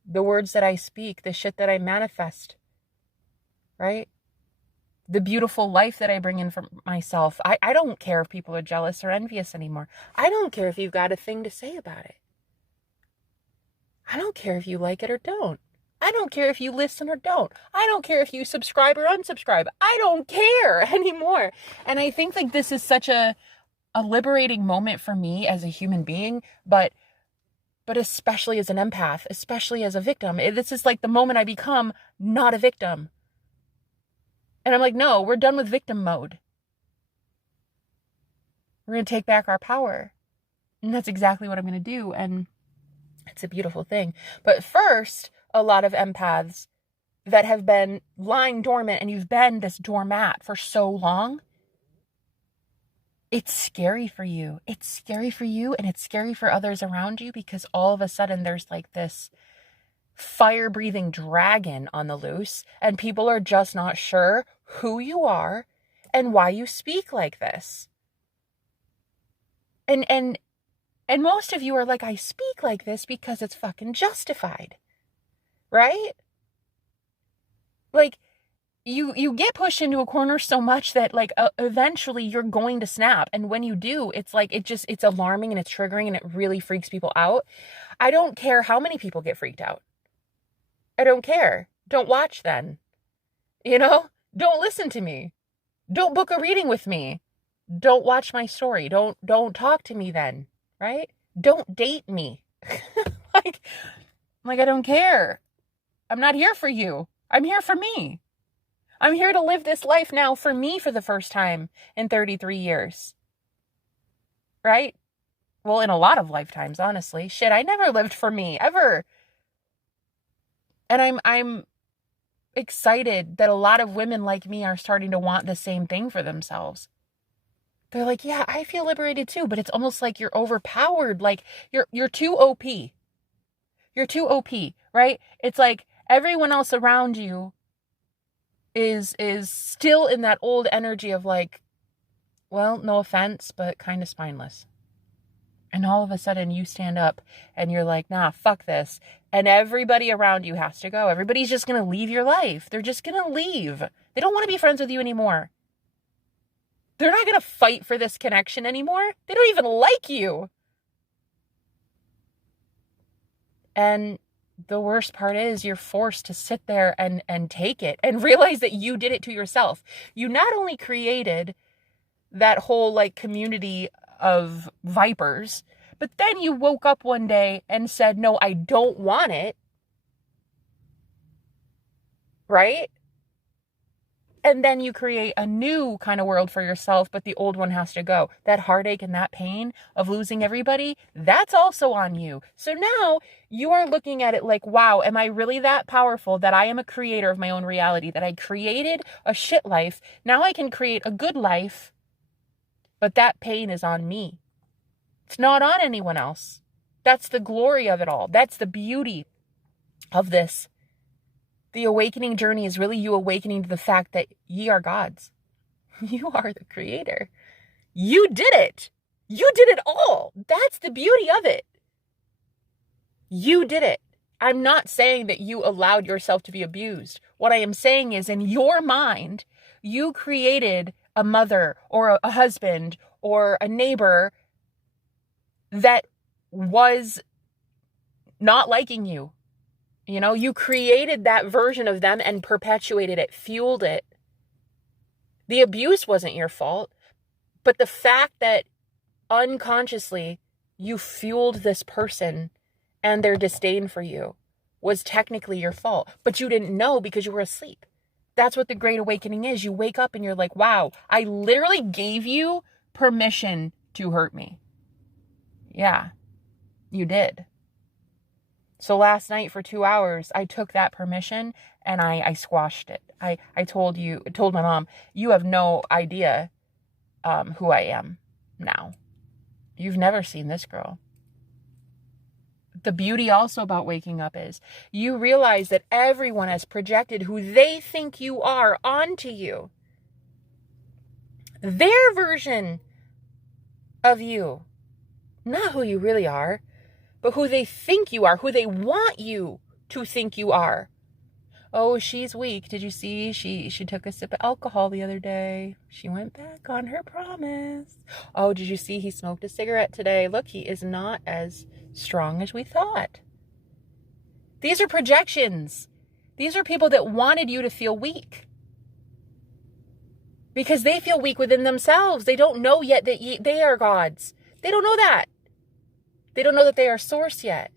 The words that I speak, the shit that I manifest, right? The beautiful life that I bring in for myself. I don't care if people are jealous or envious anymore. I don't care if you've got a thing to say about it. I don't care if you like it or don't. I don't care if you listen or don't. I don't care if you subscribe or unsubscribe. I don't care anymore. And I think like this is such a liberating moment for me as a human being, but especially as an empath, especially as a victim. This is like the moment I become not a victim. And I'm like, no, we're done with victim mode. We're going to take back our power. And that's exactly what I'm going to do. And it's a beautiful thing. But first, a lot of empaths that have been lying dormant and you've been this doormat for so long, it's scary for you. It's scary for you and it's scary for others around you because all of a sudden there's like this fire-breathing dragon on the loose and people are just not sure who you are and why you speak like this. And most of you are like, I speak like this because it's fucking justified. Right? Like, you get pushed into a corner so much that like eventually you're going to snap. And when you do, it's like, it's alarming and it's triggering and it really freaks people out. I don't care how many people get freaked out. I don't care. Don't watch then. You know? Don't listen to me. Don't book a reading with me. Don't watch my story. Don't talk to me then. Right? Don't date me. like I don't care. I'm not here for you. I'm here for me. I'm here to live this life now for me for the first time in 33 years. Right? Well, in a lot of lifetimes, honestly. Shit, I never lived for me, ever. And I'm excited that a lot of women like me are starting to want the same thing for themselves. They're like, yeah, I feel liberated too, but it's almost like you're overpowered. Like you're too OP. You're too OP, right? It's like everyone else around you is still in that old energy of like, well, no offense, but kind of spineless. And all of a sudden you stand up and you're like, nah, fuck this. And everybody around you has to go. Everybody's just going to leave your life. They're just going to leave. They don't want to be friends with you anymore. They're not going to fight for this connection anymore. They don't even like you. And the worst part is you're forced to sit there and take it and realize that you did it to yourself. You not only created that whole like community of vipers, but then you woke up one day and said, no, I don't want it. Right? And then you create a new kind of world for yourself, but the old one has to go. That heartache and that pain of losing everybody, that's also on you. So now you are looking at it like, wow, am I really that powerful that I am a creator of my own reality, that I created a shit life? Now I can create a good life, but that pain is on me. It's not on anyone else. That's the glory of it all. That's the beauty of this. The awakening journey is really you awakening to the fact that ye are gods. You are the creator. You did it. You did it all. That's the beauty of it. You did it. I'm not saying that you allowed yourself to be abused. What I am saying is in your mind, you created a mother or a husband or a neighbor that was not liking you. You know, you created that version of them and perpetuated it, fueled it. The abuse wasn't your fault, but the fact that unconsciously you fueled this person and their disdain for you was technically your fault, but you didn't know because you were asleep. That's what the Great Awakening is. You wake up and you're like, wow, I literally gave you permission to hurt me. Yeah, you did. So last night for 2 hours, I took that permission and I squashed it. I told my mom, you have no idea who I am now. You've never seen this girl. The beauty also about waking up is you realize that everyone has projected who they think you are onto you. Their version of you, not who you really are, but who they think you are, who they want you to think you are. Oh, she's weak. Did you see? She took a sip of alcohol the other day. She went back on her promise. Oh, did you see? He smoked a cigarette today. Look, he is not as strong as we thought. These are projections. These are people that wanted you to feel weak. Because they feel weak within themselves. They don't know yet that they are gods. They don't know that. They don't know that they are source yet.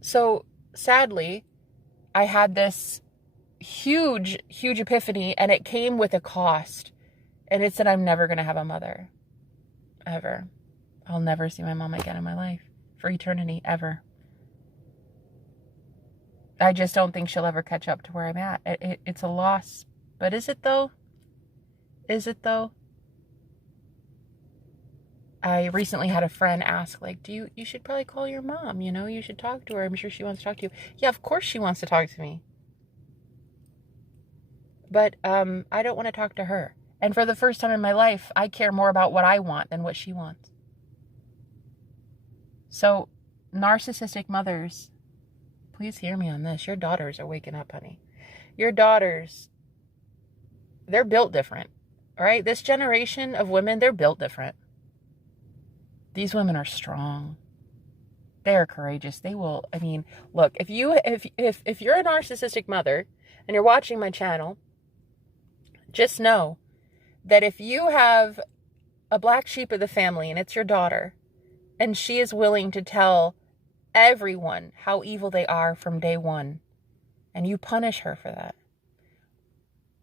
So sadly, I had this huge epiphany, and it came with a cost. And it's that I'm never going to have a mother. Ever. I'll never see my mom again in my life. For eternity. Ever. I just don't think she'll ever catch up to where I'm at. It's a loss. But is it though? Is it though? I recently had a friend ask, like, you should probably call your mom, you know, you should talk to her. I'm sure she wants to talk to you. Yeah, of course she wants to talk to me. But I don't want to talk to her. And for the first time in my life, I care more about what I want than what she wants. So, narcissistic mothers, please hear me on this. Your daughters are waking up, honey. Your daughters, they're built different, all right? This generation of women, they're built different. These women are strong. They are courageous. They will, I mean, look, if you're a narcissistic mother and you're watching my channel, just know that if you have a black sheep of the family and it's your daughter, and she is willing to tell everyone how evil they are from day one, and you punish her for that,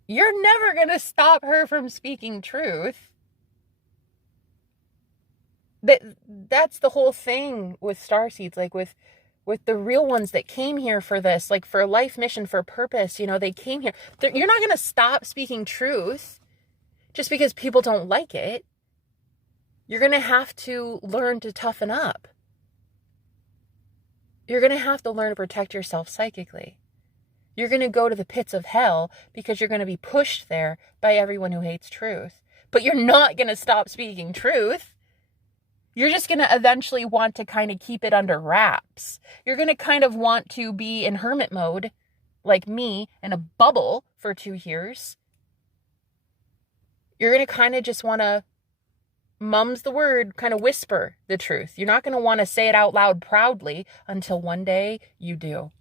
you're never going to stop her from speaking truth. That's the whole thing with Starseeds, like with the real ones that came here for this, like for a life mission, for a purpose, you know, they came here. You're not going to stop speaking truth just because people don't like it. You're going to have to learn to toughen up. You're going to have to learn to protect yourself psychically. You're going to go to the pits of hell because you're going to be pushed there by everyone who hates truth. But you're not going to stop speaking truth. You're just going to eventually want to kind of keep it under wraps. You're going to kind of want to be in hermit mode, like me, in a bubble for 2 years. You're going to kind of just want to mum's the word, kind of whisper the truth. You're not going to want to say it out loud proudly until one day you do.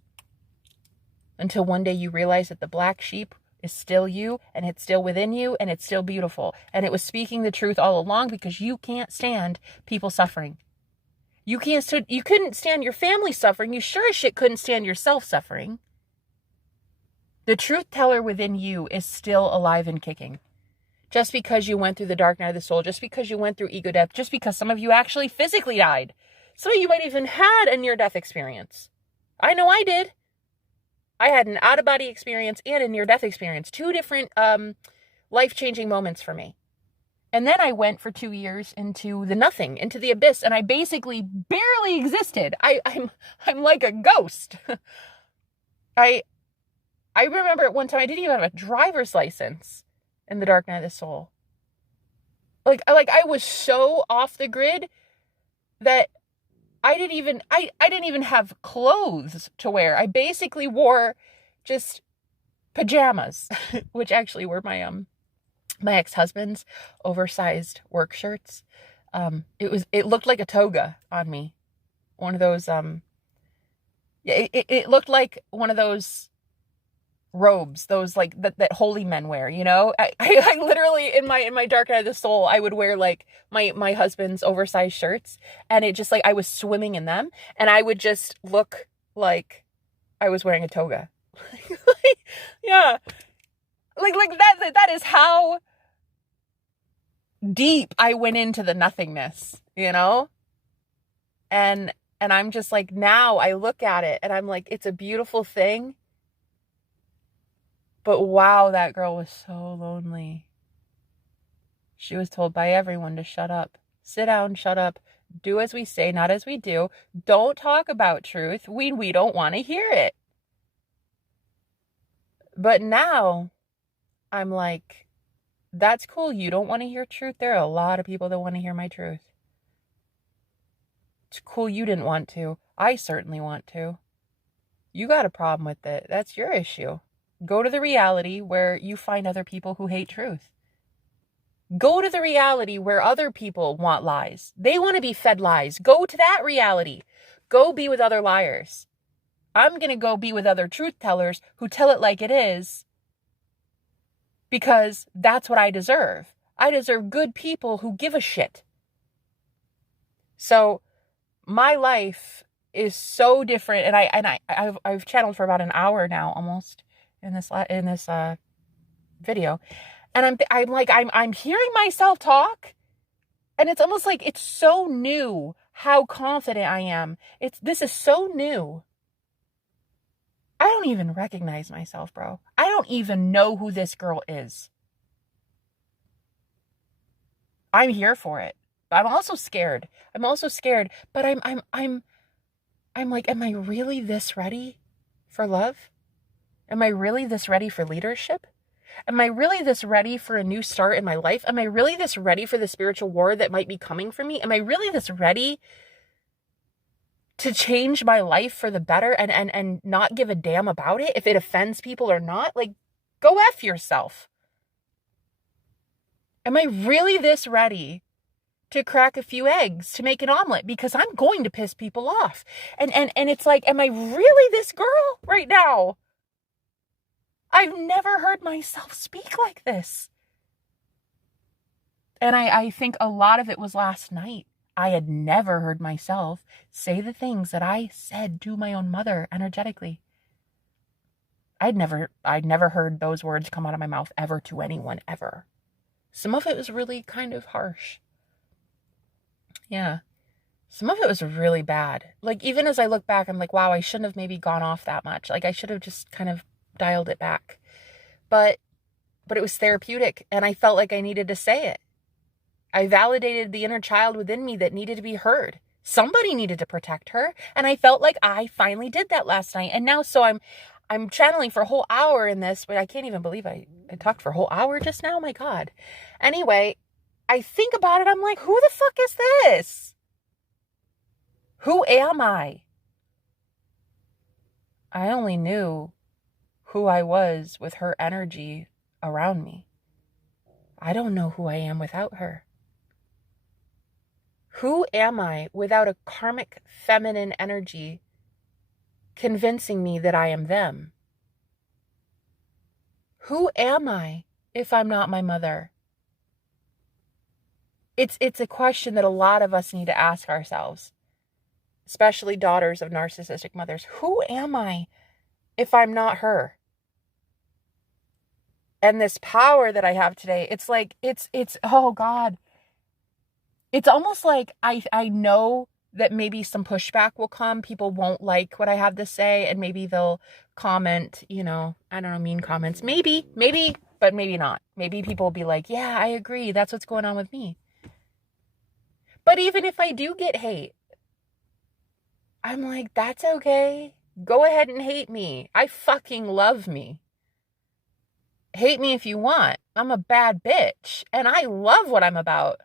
Until one day you realize that the black sheep is still you, and it's still within you, and it's still beautiful. And it was speaking the truth all along, because you can't stand people suffering. You couldn't stand your family suffering. You sure as shit couldn't stand yourself suffering. The truth teller within you is still alive and kicking. Just because you went through the dark night of the soul, just because you went through ego death, just because some of you actually physically died. Some of you might even had a near-death experience. I know I did. I had an out-of-body experience and a near-death experience. 2 different life-changing moments for me. And then I went for 2 years into the nothing, into the abyss, and I basically barely existed. I'm like a ghost. I remember at one time I didn't even have a driver's license in the dark night of the soul. Like I was so off the grid that I didn't even have clothes to wear. I basically wore just pajamas, which actually were my ex-husband's oversized work shirts. It looked like a toga on me. One of those it looked like one of those robes, those like that holy men wear, you know. I literally in my dark night of the soul, I would wear like my husband's oversized shirts, and it just like I was swimming in them, and I would just look like I was wearing a toga. Yeah, like that is how deep I went into the nothingness, you know. And I'm just like, now I look at it and I'm like, it's a beautiful thing. But wow, that girl was so lonely. She was told by everyone to shut up. Sit down, shut up. Do as we say, not as we do. Don't talk about truth. We don't want to hear it. But now, I'm like, that's cool. You don't want to hear truth? There are a lot of people that want to hear my truth. It's cool you didn't want to. I certainly want to. You got a problem with it. That's your issue. Go to the reality where you find other people who hate truth. Go to the reality where other people want lies. They want to be fed lies. Go to that reality. Go be with other liars. I'm going to go be with other truth tellers who tell it like it is, because that's what I deserve. I deserve good people who give a shit. So my life is so different, and I've channeled for about an hour now almost in this video, and I'm hearing myself talk, and it's almost like it's so new how confident I am. This is so new. I don't even recognize myself, bro. I don't even know who this girl is. I'm here for it. But I'm also scared. But I'm like, am I really this ready for love? Am I really this ready for leadership? Am I really this ready for a new start in my life? Am I really this ready for the spiritual war that might be coming for me? Am I really this ready to change my life for the better and not give a damn about it if it offends people or not? Like, go F yourself. Am I really this ready to crack a few eggs to make an omelet? Because I'm going to piss people off. And it's like, am I really this girl right now? I've never heard myself speak like this. And I think a lot of it was last night. I had never heard myself say the things that I said to my own mother energetically. I'd never heard those words come out of my mouth ever to anyone, ever. Some of it was really kind of harsh. Yeah. Some of it was really bad. Like, even as I look back, I'm like, wow, I shouldn't have maybe gone off that much. Like, I should have just kind of dialed it back. But it was therapeutic, and I felt like I needed to say it. I validated the inner child within me that needed to be heard. Somebody needed to protect her, and I felt like I finally did that last night. And now, so I'm channeling for a whole hour in this, but I can't even believe I talked for a whole hour just now. My God. Anyway, I think about it. I'm like, who the fuck is this? Who am I? I only knew who I was with her energy around me. I don't know who I am without her. Who am I without a karmic feminine energy convincing me that I am them? Who am I if I'm not my mother? It's a question that a lot of us need to ask ourselves, especially daughters of narcissistic mothers. Who am I if I'm not her? And this power that I have today, it's like, it's oh God. It's almost like I know that maybe some pushback will come. People won't like what I have to say, and maybe they'll comment, I don't know, mean comments. Maybe, but maybe not. Maybe people will be like, yeah, I agree. That's what's going on with me. But even if I do get hate, I'm like, that's okay. Go ahead and hate me. I fucking love me. Hate me if you want. I'm a bad bitch, and I love what I'm about.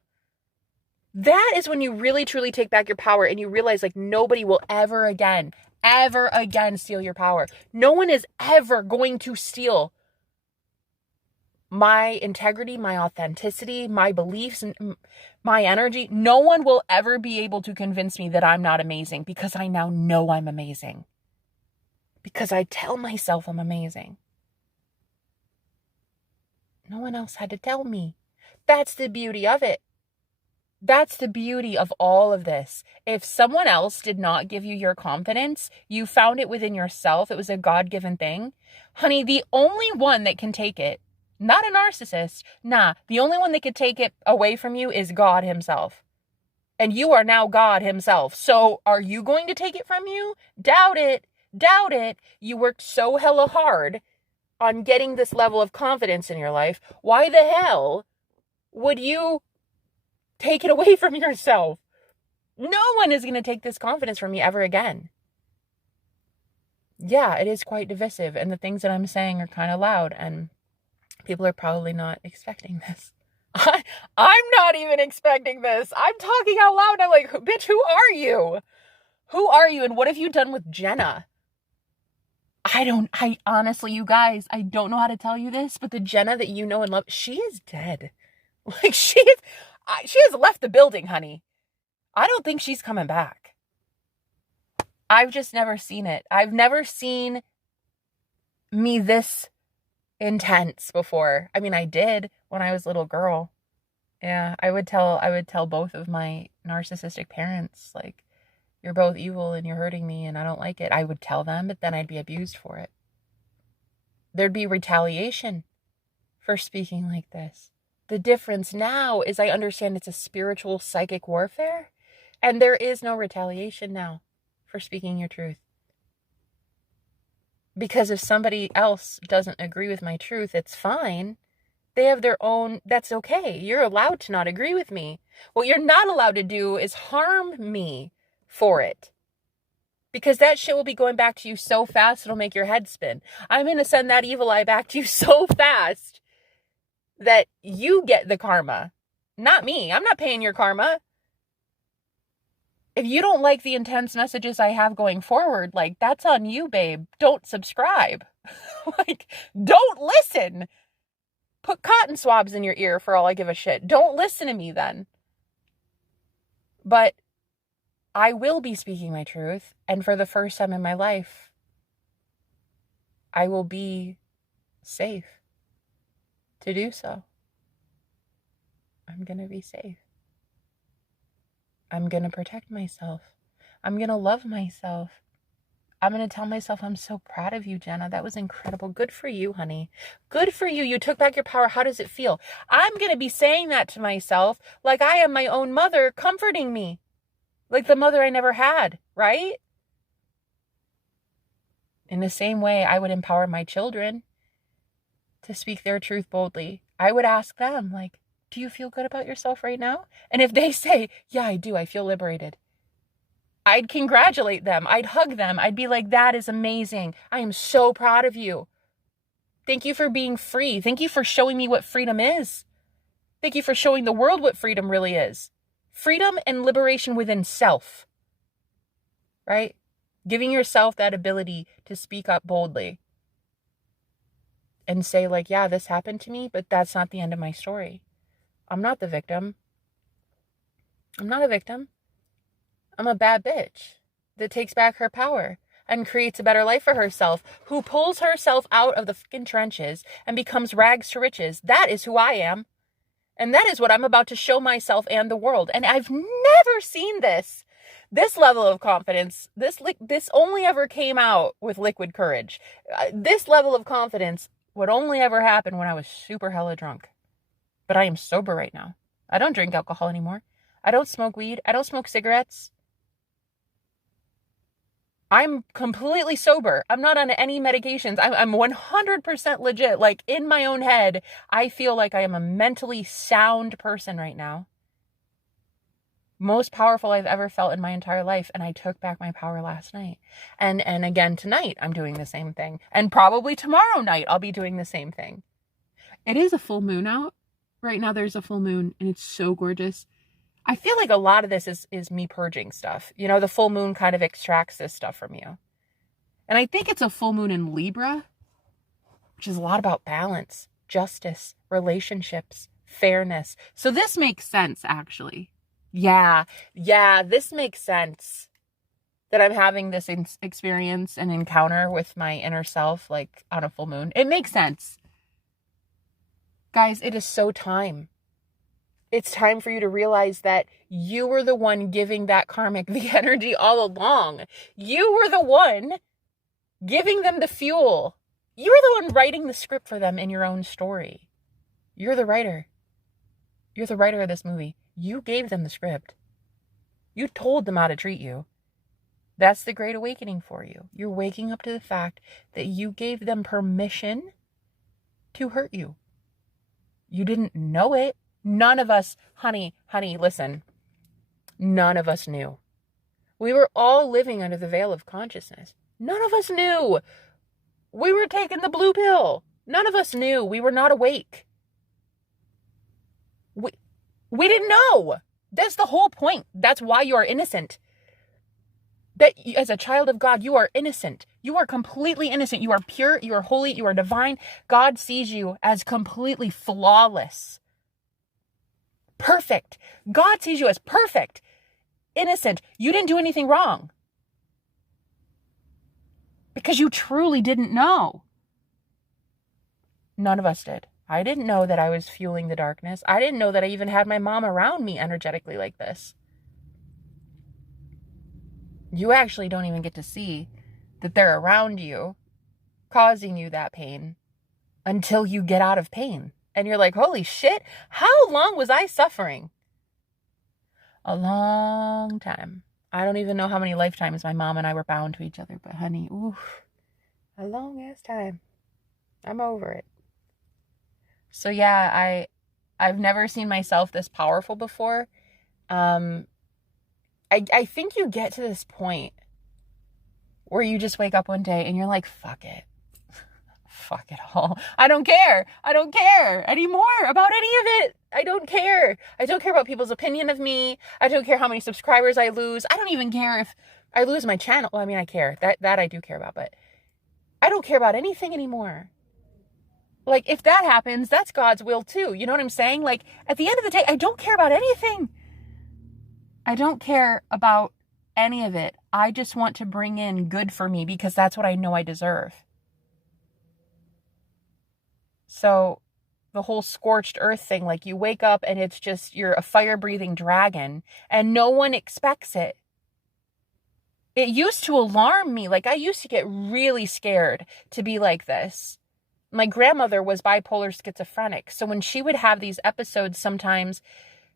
That is when you really truly take back your power and you realize like nobody will ever again steal your power. No one is ever going to steal my integrity, my authenticity, my beliefs, and my energy. No one will ever be able to convince me that I'm not amazing, because I now know I'm amazing. Because I tell myself I'm amazing. No one else had to tell me. That's the beauty of it. That's the beauty of all of this. If someone else did not give you your confidence, you found it within yourself, it was a God-given thing. Honey, the only one that can take it, not a narcissist, the only one that could take it away from you is God himself. And you are now God himself. So are you going to take it from you? Doubt it. Doubt it. You worked so hella hard on getting this level of confidence in your life. Why the hell would you take it away from yourself? No one is going to take this confidence from me ever again. Yeah, it is quite divisive, and the things that I'm saying are kind of loud, and people are probably not expecting this. I'm not even expecting this. I'm talking out loud. I'm like, bitch, who are you? Who are you? And what have you done with Jenna? I honestly, you guys, I don't know how to tell you this, but the Jenna that you know and love, she is dead. Like, she has left the building, honey. I don't think she's coming back. I've just never seen it. I've never seen me this intense before. I mean, I did when I was a little girl. Yeah, I would tell both of my narcissistic parents, like, you're both evil and you're hurting me and I don't like it. I would tell them, but then I'd be abused for it. There'd be retaliation for speaking like this. The difference now is I understand it's a spiritual psychic warfare, and there is no retaliation now for speaking your truth. Because if somebody else doesn't agree with my truth, it's fine. They have their own, that's okay. You're allowed to not agree with me. What you're not allowed to do is harm me for it. Because that shit will be going back to you so fast, it'll make your head spin. I'm going to send that evil eye back to you so fast that you get the karma. Not me. I'm not paying your karma. If you don't like the intense messages I have going forward, like, that's on you, babe. Don't subscribe. Like, don't listen. Put cotton swabs in your ear for all I give a shit. Don't listen to me then. But I will be speaking my truth, and for the first time in my life, I will be safe to do so. I'm going to be safe. I'm going to protect myself. I'm going to love myself. I'm going to tell myself, I'm so proud of you, Jenna. That was incredible. Good for you, honey. Good for you. You took back your power. How does it feel? I'm going to be saying that to myself like I am my own mother comforting me. Like the mother I never had, right? In the same way, I would empower my children to speak their truth boldly. I would ask them, like, do you feel good about yourself right now? And if they say, yeah, I do, I feel liberated, I'd congratulate them. I'd hug them. I'd be like, that is amazing. I am so proud of you. Thank you for being free. Thank you for showing me what freedom is. Thank you for showing the world what freedom really is. Freedom and liberation within self, right? Giving yourself that ability to speak up boldly and say, like, yeah, this happened to me, but that's not the end of my story. I'm not the victim. I'm not a victim. I'm a bad bitch that takes back her power and creates a better life for herself, who pulls herself out of the fucking trenches and becomes rags to riches. That is who I am. And that is what I'm about to show myself and the world. And I've never seen this. This level of confidence, this only ever came out with liquid courage. This level of confidence would only ever happen when I was super hella drunk. But I am sober right now. I don't drink alcohol anymore. I don't smoke weed. I don't smoke cigarettes. I'm completely sober. I'm not on any medications. I'm 100% legit. Like, in my own head, I feel like I am a mentally sound person right now. Most powerful I've ever felt in my entire life. And I took back my power last night. And again tonight, I'm doing the same thing. And probably tomorrow night, I'll be doing the same thing. It is a full moon out. Right now, there's a full moon, and it's so gorgeous. I feel like a lot of this is me purging stuff. You know, the full moon kind of extracts this stuff from you. And I think it's a full moon in Libra, which is a lot about balance, justice, relationships, fairness. So this makes sense, actually. Yeah, this makes sense that I'm having this experience and encounter with my inner self, like, on a full moon. It makes sense. Guys, it is so time. It's time for you to realize that you were the one giving that karmic the energy all along. You were the one giving them the fuel. You were the one writing the script for them in your own story. You're the writer. You're the writer of this movie. You gave them the script. You told them how to treat you. That's the great awakening for you. You're waking up to the fact that you gave them permission to hurt you. You didn't know it. None of us, honey, listen. None of us knew. We were all living under the veil of consciousness. None of us knew. We were taking the blue pill. None of us knew. We were not awake. We didn't know. That's the whole point. That's why you are innocent. That as a child of God, you are innocent. You are completely innocent. You are pure. You are holy. You are divine. God sees you as completely flawless. Perfect. God sees you as perfect, innocent. You didn't do anything wrong because you truly didn't know. None of us did. I didn't know that I was fueling the darkness. I didn't know that I even had my mom around me energetically like this. You actually don't even get to see that they're around you, causing you that pain until you get out of pain. And you're like, holy shit, how long was I suffering? A long time. I don't even know how many lifetimes my mom and I were bound to each other. But honey, oof, a long ass time. I'm over it. So yeah, I've never seen myself this powerful before. I think you get to this point where you just wake up one day and you're like, fuck it. Fuck it all. I don't care. I don't care anymore about any of it. I don't care. I don't care about people's opinion of me. I don't care how many subscribers I lose. I don't even care if I lose my channel. Well, I mean, I care. That I do care about, but I don't care about anything anymore. Like, if that happens, that's God's will too. You know what I'm saying? Like, at the end of the day, I don't care about anything. I don't care about any of it. I just want to bring in good for me because that's what I know I deserve. So the whole scorched earth thing, like you wake up and it's just, you're a fire-breathing dragon and no one expects it. It used to alarm me. Like, I used to get really scared to be like this. My grandmother was bipolar schizophrenic. So when she would have these episodes, sometimes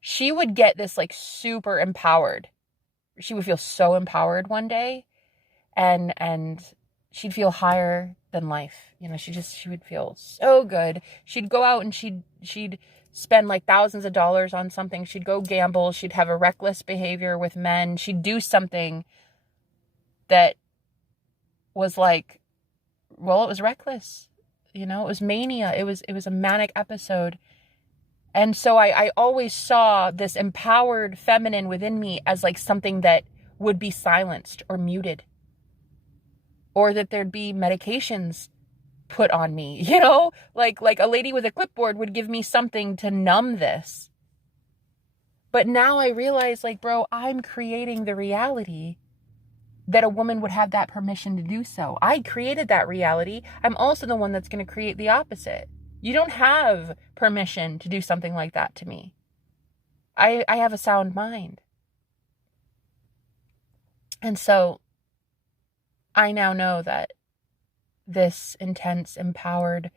she would get this like super empowered. She would feel so empowered one day and she'd feel higher than life. You know, she would feel so good. She'd go out and she'd spend like thousands of dollars on something. She'd go gamble. She'd have a reckless behavior with men. She'd do something that was like, well, it was reckless. You know, it was mania. It was a manic episode. And so I always saw this empowered feminine within me as like something that would be silenced or muted. Or that there'd be medications put on me, you know? Like a lady with a clipboard would give me something to numb this. But now I realize, like, bro, I'm creating the reality that a woman would have that permission to do so. I created that reality. I'm also the one that's going to create the opposite. You don't have permission to do something like that to me. I have a sound mind. And so I now know that this intense, empowered,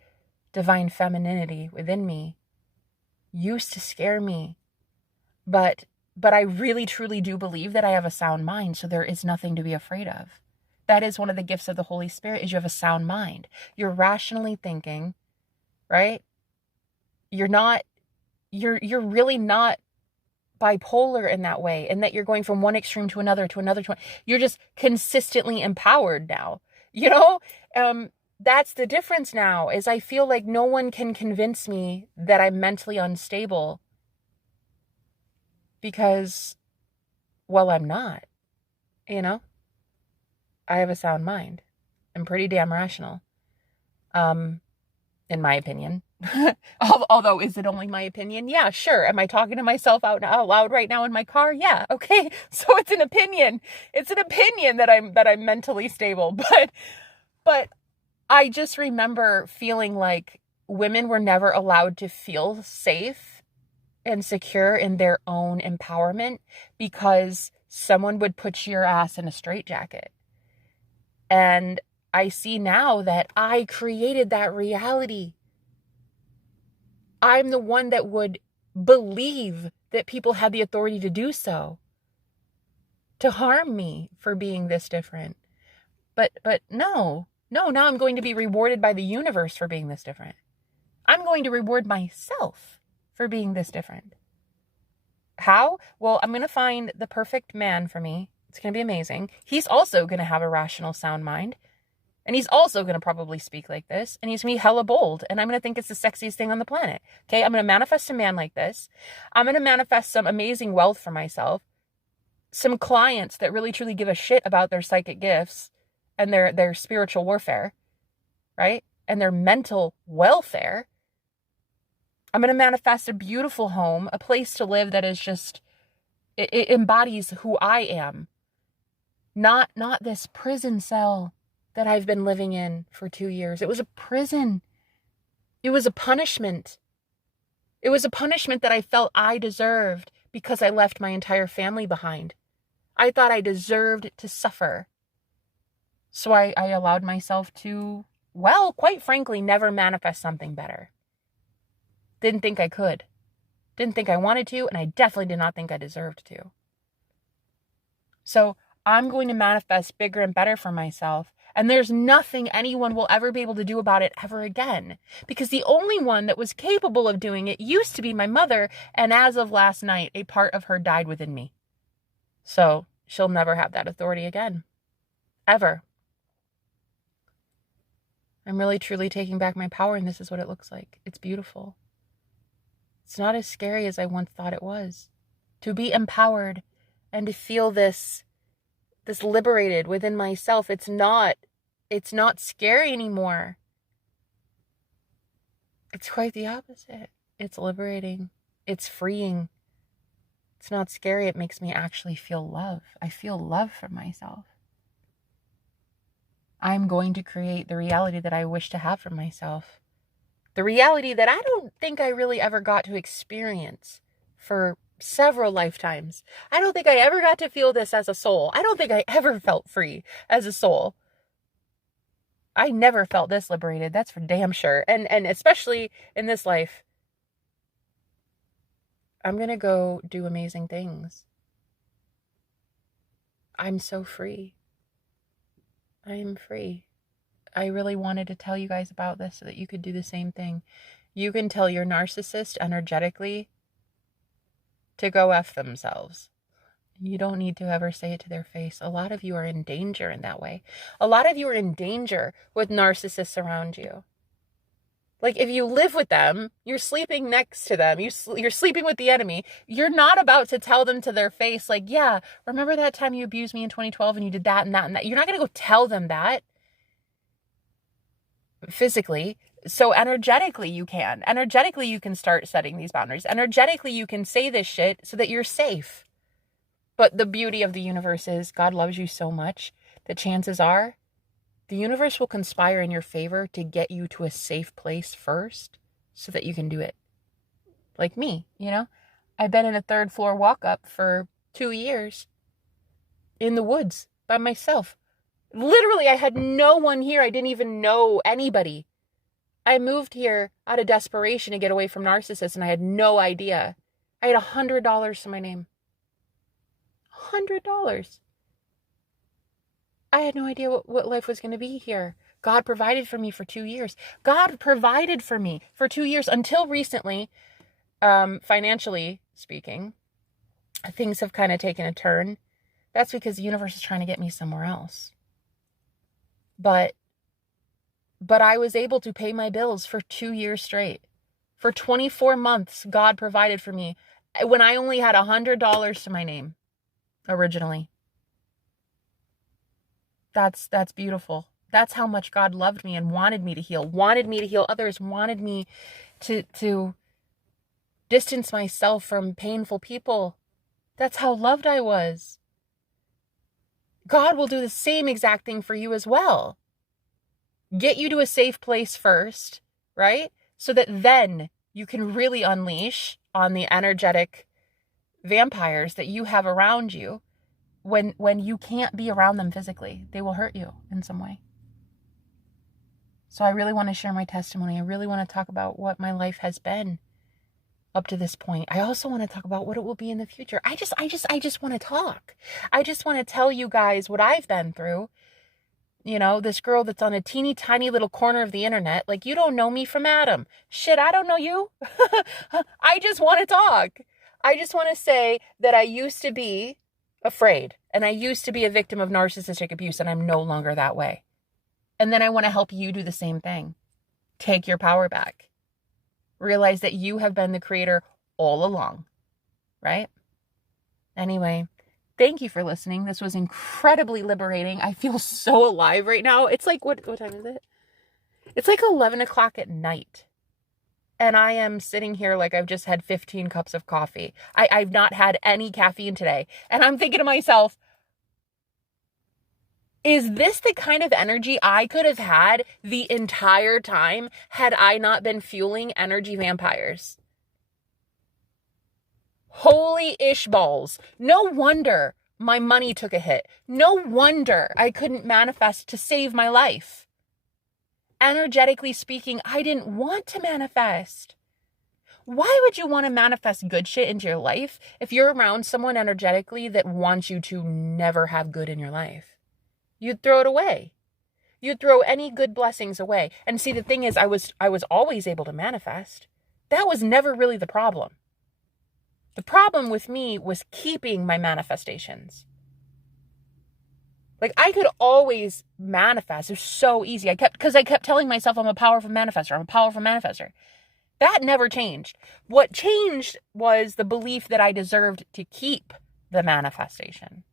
divine femininity within me used to scare me. But I really, truly do believe that I have a sound mind, so there is nothing to be afraid of. That is one of the gifts of the Holy Spirit, is you have a sound mind. You're rationally thinking, right? You're really not bipolar in that way, and that you're going from one extreme to another, to another, to one. You're just consistently empowered now. You know? That's the difference now, is I feel like no one can convince me that I'm mentally unstable. Because, well, I'm not, you know? I have a sound mind. I'm pretty damn rational. In my opinion. Although, is it only my opinion? Yeah, sure. Am I talking to myself out loud right now in my car? Yeah, okay. So it's an opinion. It's an opinion that I'm mentally stable. But I just remember feeling like women were never allowed to feel safe and secure in their own empowerment, because someone would put your ass in a straitjacket. And I see now that I created that reality. I'm the one that would believe that people had the authority to do so, to harm me for being this different. But no, now I'm going to be rewarded by the universe for being this different. I'm going to reward myself for being this different. How? Well, I'm going to find the perfect man for me. It's going to be amazing. He's also going to have a rational, sound mind. And he's also going to probably speak like this. And he's going to be hella bold. And I'm going to think it's the sexiest thing on the planet. Okay? I'm going to manifest a man like this. I'm going to manifest some amazing wealth for myself. Some clients that really, truly give a shit about their psychic gifts and their spiritual warfare. Right? And their mental welfare. I'm going to manifest a beautiful home, a place to live that is just, it embodies who I am. Not this prison cell that I've been living in for 2 years. It was a prison. It was a punishment. It was a punishment that I felt I deserved because I left my entire family behind. I thought I deserved to suffer. So I allowed myself to, well, quite frankly, never manifest something better. Didn't think I could. Didn't think I wanted to, and I definitely did not think I deserved to. So I'm going to manifest bigger and better for myself, and there's nothing anyone will ever be able to do about it ever again. Because the only one that was capable of doing it used to be my mother, and as of last night, a part of her died within me. So she'll never have that authority again. Ever. I'm really, truly taking back my power, and this is what it looks like. It's beautiful. It's not as scary as I once thought it was. To be empowered and to feel this liberated within myself, it's not scary anymore. It's quite the opposite. It's liberating. It's freeing. It's not scary. It makes me actually feel love. I feel love for myself. I'm going to create the reality that I wish to have for myself. The reality that I don't think I really ever got to experience for several lifetimes. I don't think I ever got to feel this as a soul. I don't think I ever felt free as a soul. I never felt this liberated. That's for damn sure. And especially in this life, I'm going to go do amazing things. I'm so free. I am free. I really wanted to tell you guys about this so that you could do the same thing. You can tell your narcissist energetically to go F themselves. You don't need to ever say it to their face. A lot of you are in danger in that way. A lot of you are in danger with narcissists around you. Like, if you live with them, you're sleeping next to them, you're sleeping with the enemy, you're not about to tell them to their face, like, yeah, remember that time you abused me in 2012 and you did that and that and that. You're not going to go tell them that physically. So energetically you can. Energetically you can start setting these boundaries. Energetically you can say this shit so that you're safe. But the beauty of the universe is God loves you so much that chances are the universe will conspire in your favor to get you to a safe place first so that you can do it. Like me, you know? I've been in a 3rd floor walk-up for 2 years in the woods by myself. Literally, I had no one here. I didn't even know anybody. I moved here out of desperation to get away from narcissists, and I had no idea. I had $100 to my name. $100. I had no idea what life was going to be here. God provided for me for 2 years. God provided for me for 2 years until recently, financially speaking, things have kind of taken a turn. That's because the universe is trying to get me somewhere else. But I was able to pay my bills for 2 years straight. For 24 months, God provided for me when I only had $100 to my name originally. That's beautiful. That's how much God loved me and wanted me to heal others, wanted me to distance myself from painful people. That's how loved I was. God will do the same exact thing for you as well. Get you to a safe place first, right? So that then you can really unleash on the energetic vampires that you have around you when you can't be around them physically. They will hurt you in some way. So I really want to share my testimony. I really want to talk about what my life has been up to this point. I also want to talk about what it will be in the future. I just want to talk. I just want to tell you guys what I've been through. You know, this girl that's on a teeny tiny little corner of the internet. Like, you don't know me from Adam. Shit, I don't know you. I just want to talk. I just want to say that I used to be afraid, and I used to be a victim of narcissistic abuse, and I'm no longer that way. And then I want to help you do the same thing. Take your power back. Realize that you have been the creator all along, right? Anyway, thank you for listening. This was incredibly liberating. I feel so alive right now. It's like, what time is it? It's like 11 o'clock at night. And I am sitting here like I've just had 15 cups of coffee. I've not had any caffeine today. And I'm thinking to myself, is this the kind of energy I could have had the entire time had I not been fueling energy vampires? Holy ish balls. No wonder my money took a hit. No wonder I couldn't manifest to save my life. Energetically speaking, I didn't want to manifest. Why would you want to manifest good shit into your life if you're around someone energetically that wants you to never have good in your life? You'd throw it away. You'd throw any good blessings away. And see, the thing is, I was always able to manifest. That was never really the problem. The problem with me was keeping my manifestations. Like, I could always manifest. It was so easy. I kept telling myself I'm a powerful manifester. I'm a powerful manifester. That never changed. What changed was the belief that I deserved to keep the manifestation.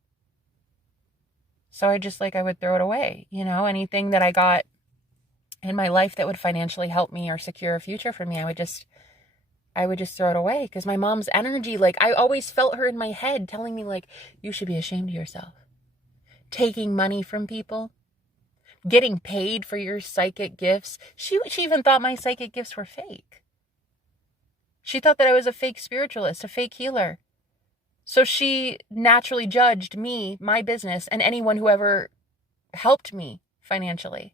So I would throw it away. You know, anything that I got in my life that would financially help me or secure a future for me, I would just throw it away. Because my mom's energy, like, I always felt her in my head telling me, like, you should be ashamed of yourself. Taking money from people, getting paid for your psychic gifts. She even thought my psychic gifts were fake. She thought that I was a fake spiritualist, a fake healer. So she naturally judged me, my business, and anyone who ever helped me financially.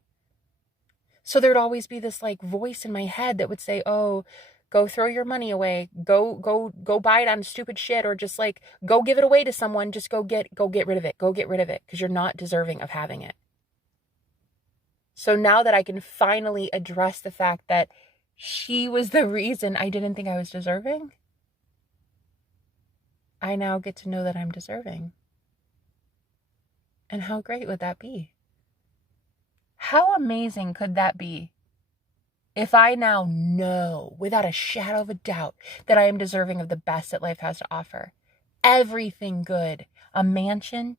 So there'd always be this like voice in my head that would say, oh, go throw your money away. Go buy it on stupid shit, or just like go give it away to someone. Just go get rid of it. Go get rid of it because you're not deserving of having it. So now that I can finally address the fact that she was the reason I didn't think I was deserving, I now get to know that I'm deserving. And how great would that be? How amazing could that be? If I now know without a shadow of a doubt that I am deserving of the best that life has to offer. Everything good. A mansion,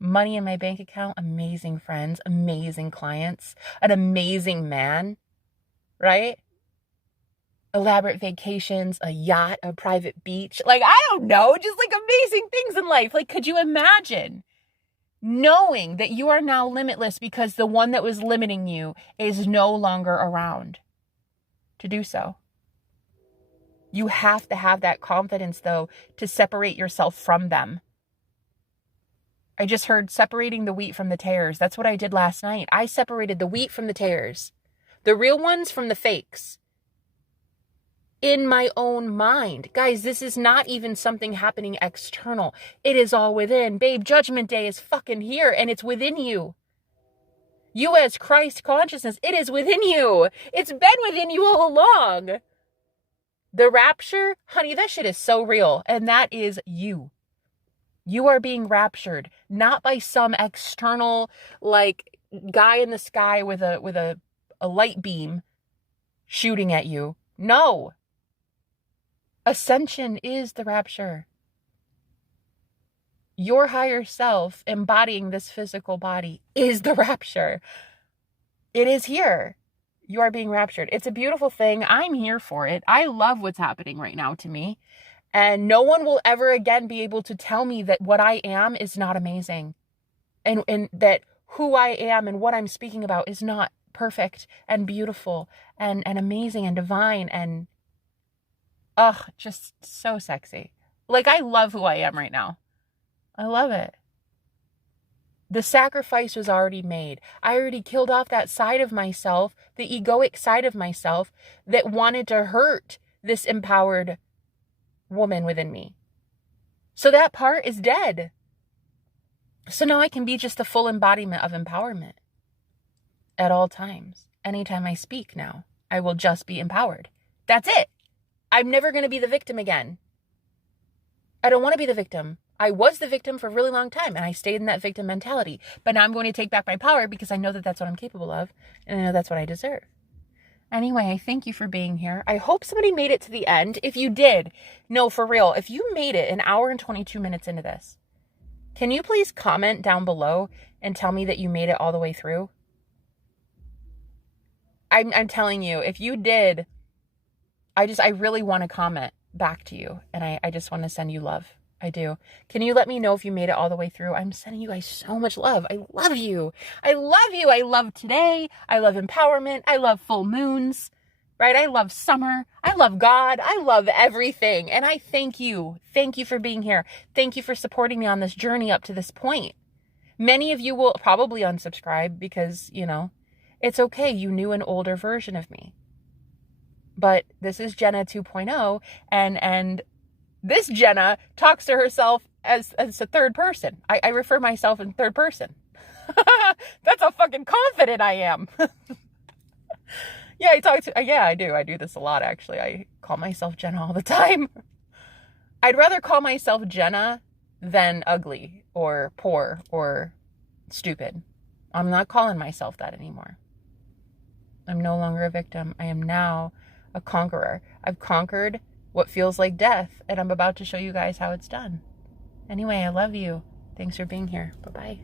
money in my bank account, amazing friends, amazing clients, an amazing man. right? Elaborate vacations, a yacht, a private beach. Like, I don't know, just like amazing things in life. Like, could you imagine knowing that you are now limitless because the one that was limiting you is no longer around to do so? You have to have that confidence, though, to separate yourself from them. I just heard separating the wheat from the tares. That's what I did last night. I separated the wheat from the tares, the real ones from the fakes, in my own mind. Guys, this is not even something happening external. It is all within. Babe, Judgment Day is fucking here, and it's within you. You as Christ consciousness, it is within you. It's been within you all along. The rapture, honey, that shit is so real, and that is you. You are being raptured, not by some external, like, guy in the sky with a light beam shooting at you. No. Ascension is the rapture. Your higher self embodying this physical body is the rapture. It is here. You are being raptured. It's a beautiful thing. I'm here for it. I love what's happening right now to me. And no one will ever again be able to tell me that what I am is not amazing. And that who I am and what I'm speaking about is not perfect and beautiful and amazing and divine and just so sexy. Like, I love who I am right now. I love it. The sacrifice was already made. I already killed off that side of myself, the egoic side of myself that wanted to hurt this empowered woman within me. So that part is dead. So now I can be just the full embodiment of empowerment at all times. Anytime I speak now, I will just be empowered. That's it. I'm never going to be the victim again. I don't want to be the victim. I was the victim for a really long time, and I stayed in that victim mentality. But now I'm going to take back my power because I know that that's what I'm capable of, and I know that's what I deserve. Anyway, I thank you for being here. I hope somebody made it to the end. If you did, no, for real, if you made it an hour and 22 minutes into this, can you please comment down below and tell me that you made it all the way through? I'm telling you, if you did, I really want to comment back to you, and I just want to send you love. I do. Can you let me know if you made it all the way through? I'm sending you guys so much love. I love you. I love you. I love today. I love empowerment. I love full moons, right? I love summer. I love God. I love everything. And I thank you. Thank you for being here. Thank you for supporting me on this journey up to this point. Many of you will probably unsubscribe because, it's okay. You knew an older version of me. But this is Jenna 2.0, and this Jenna talks to herself as a third person. I refer myself in third person. That's how fucking confident I am. I do. I do this a lot, actually. I call myself Jenna all the time. I'd rather call myself Jenna than ugly or poor or stupid. I'm not calling myself that anymore. I'm no longer a victim. I am now a conqueror. I've conquered what feels like death, and I'm about to show you guys how it's done. Anyway, I love you. Thanks for being here. Bye-bye.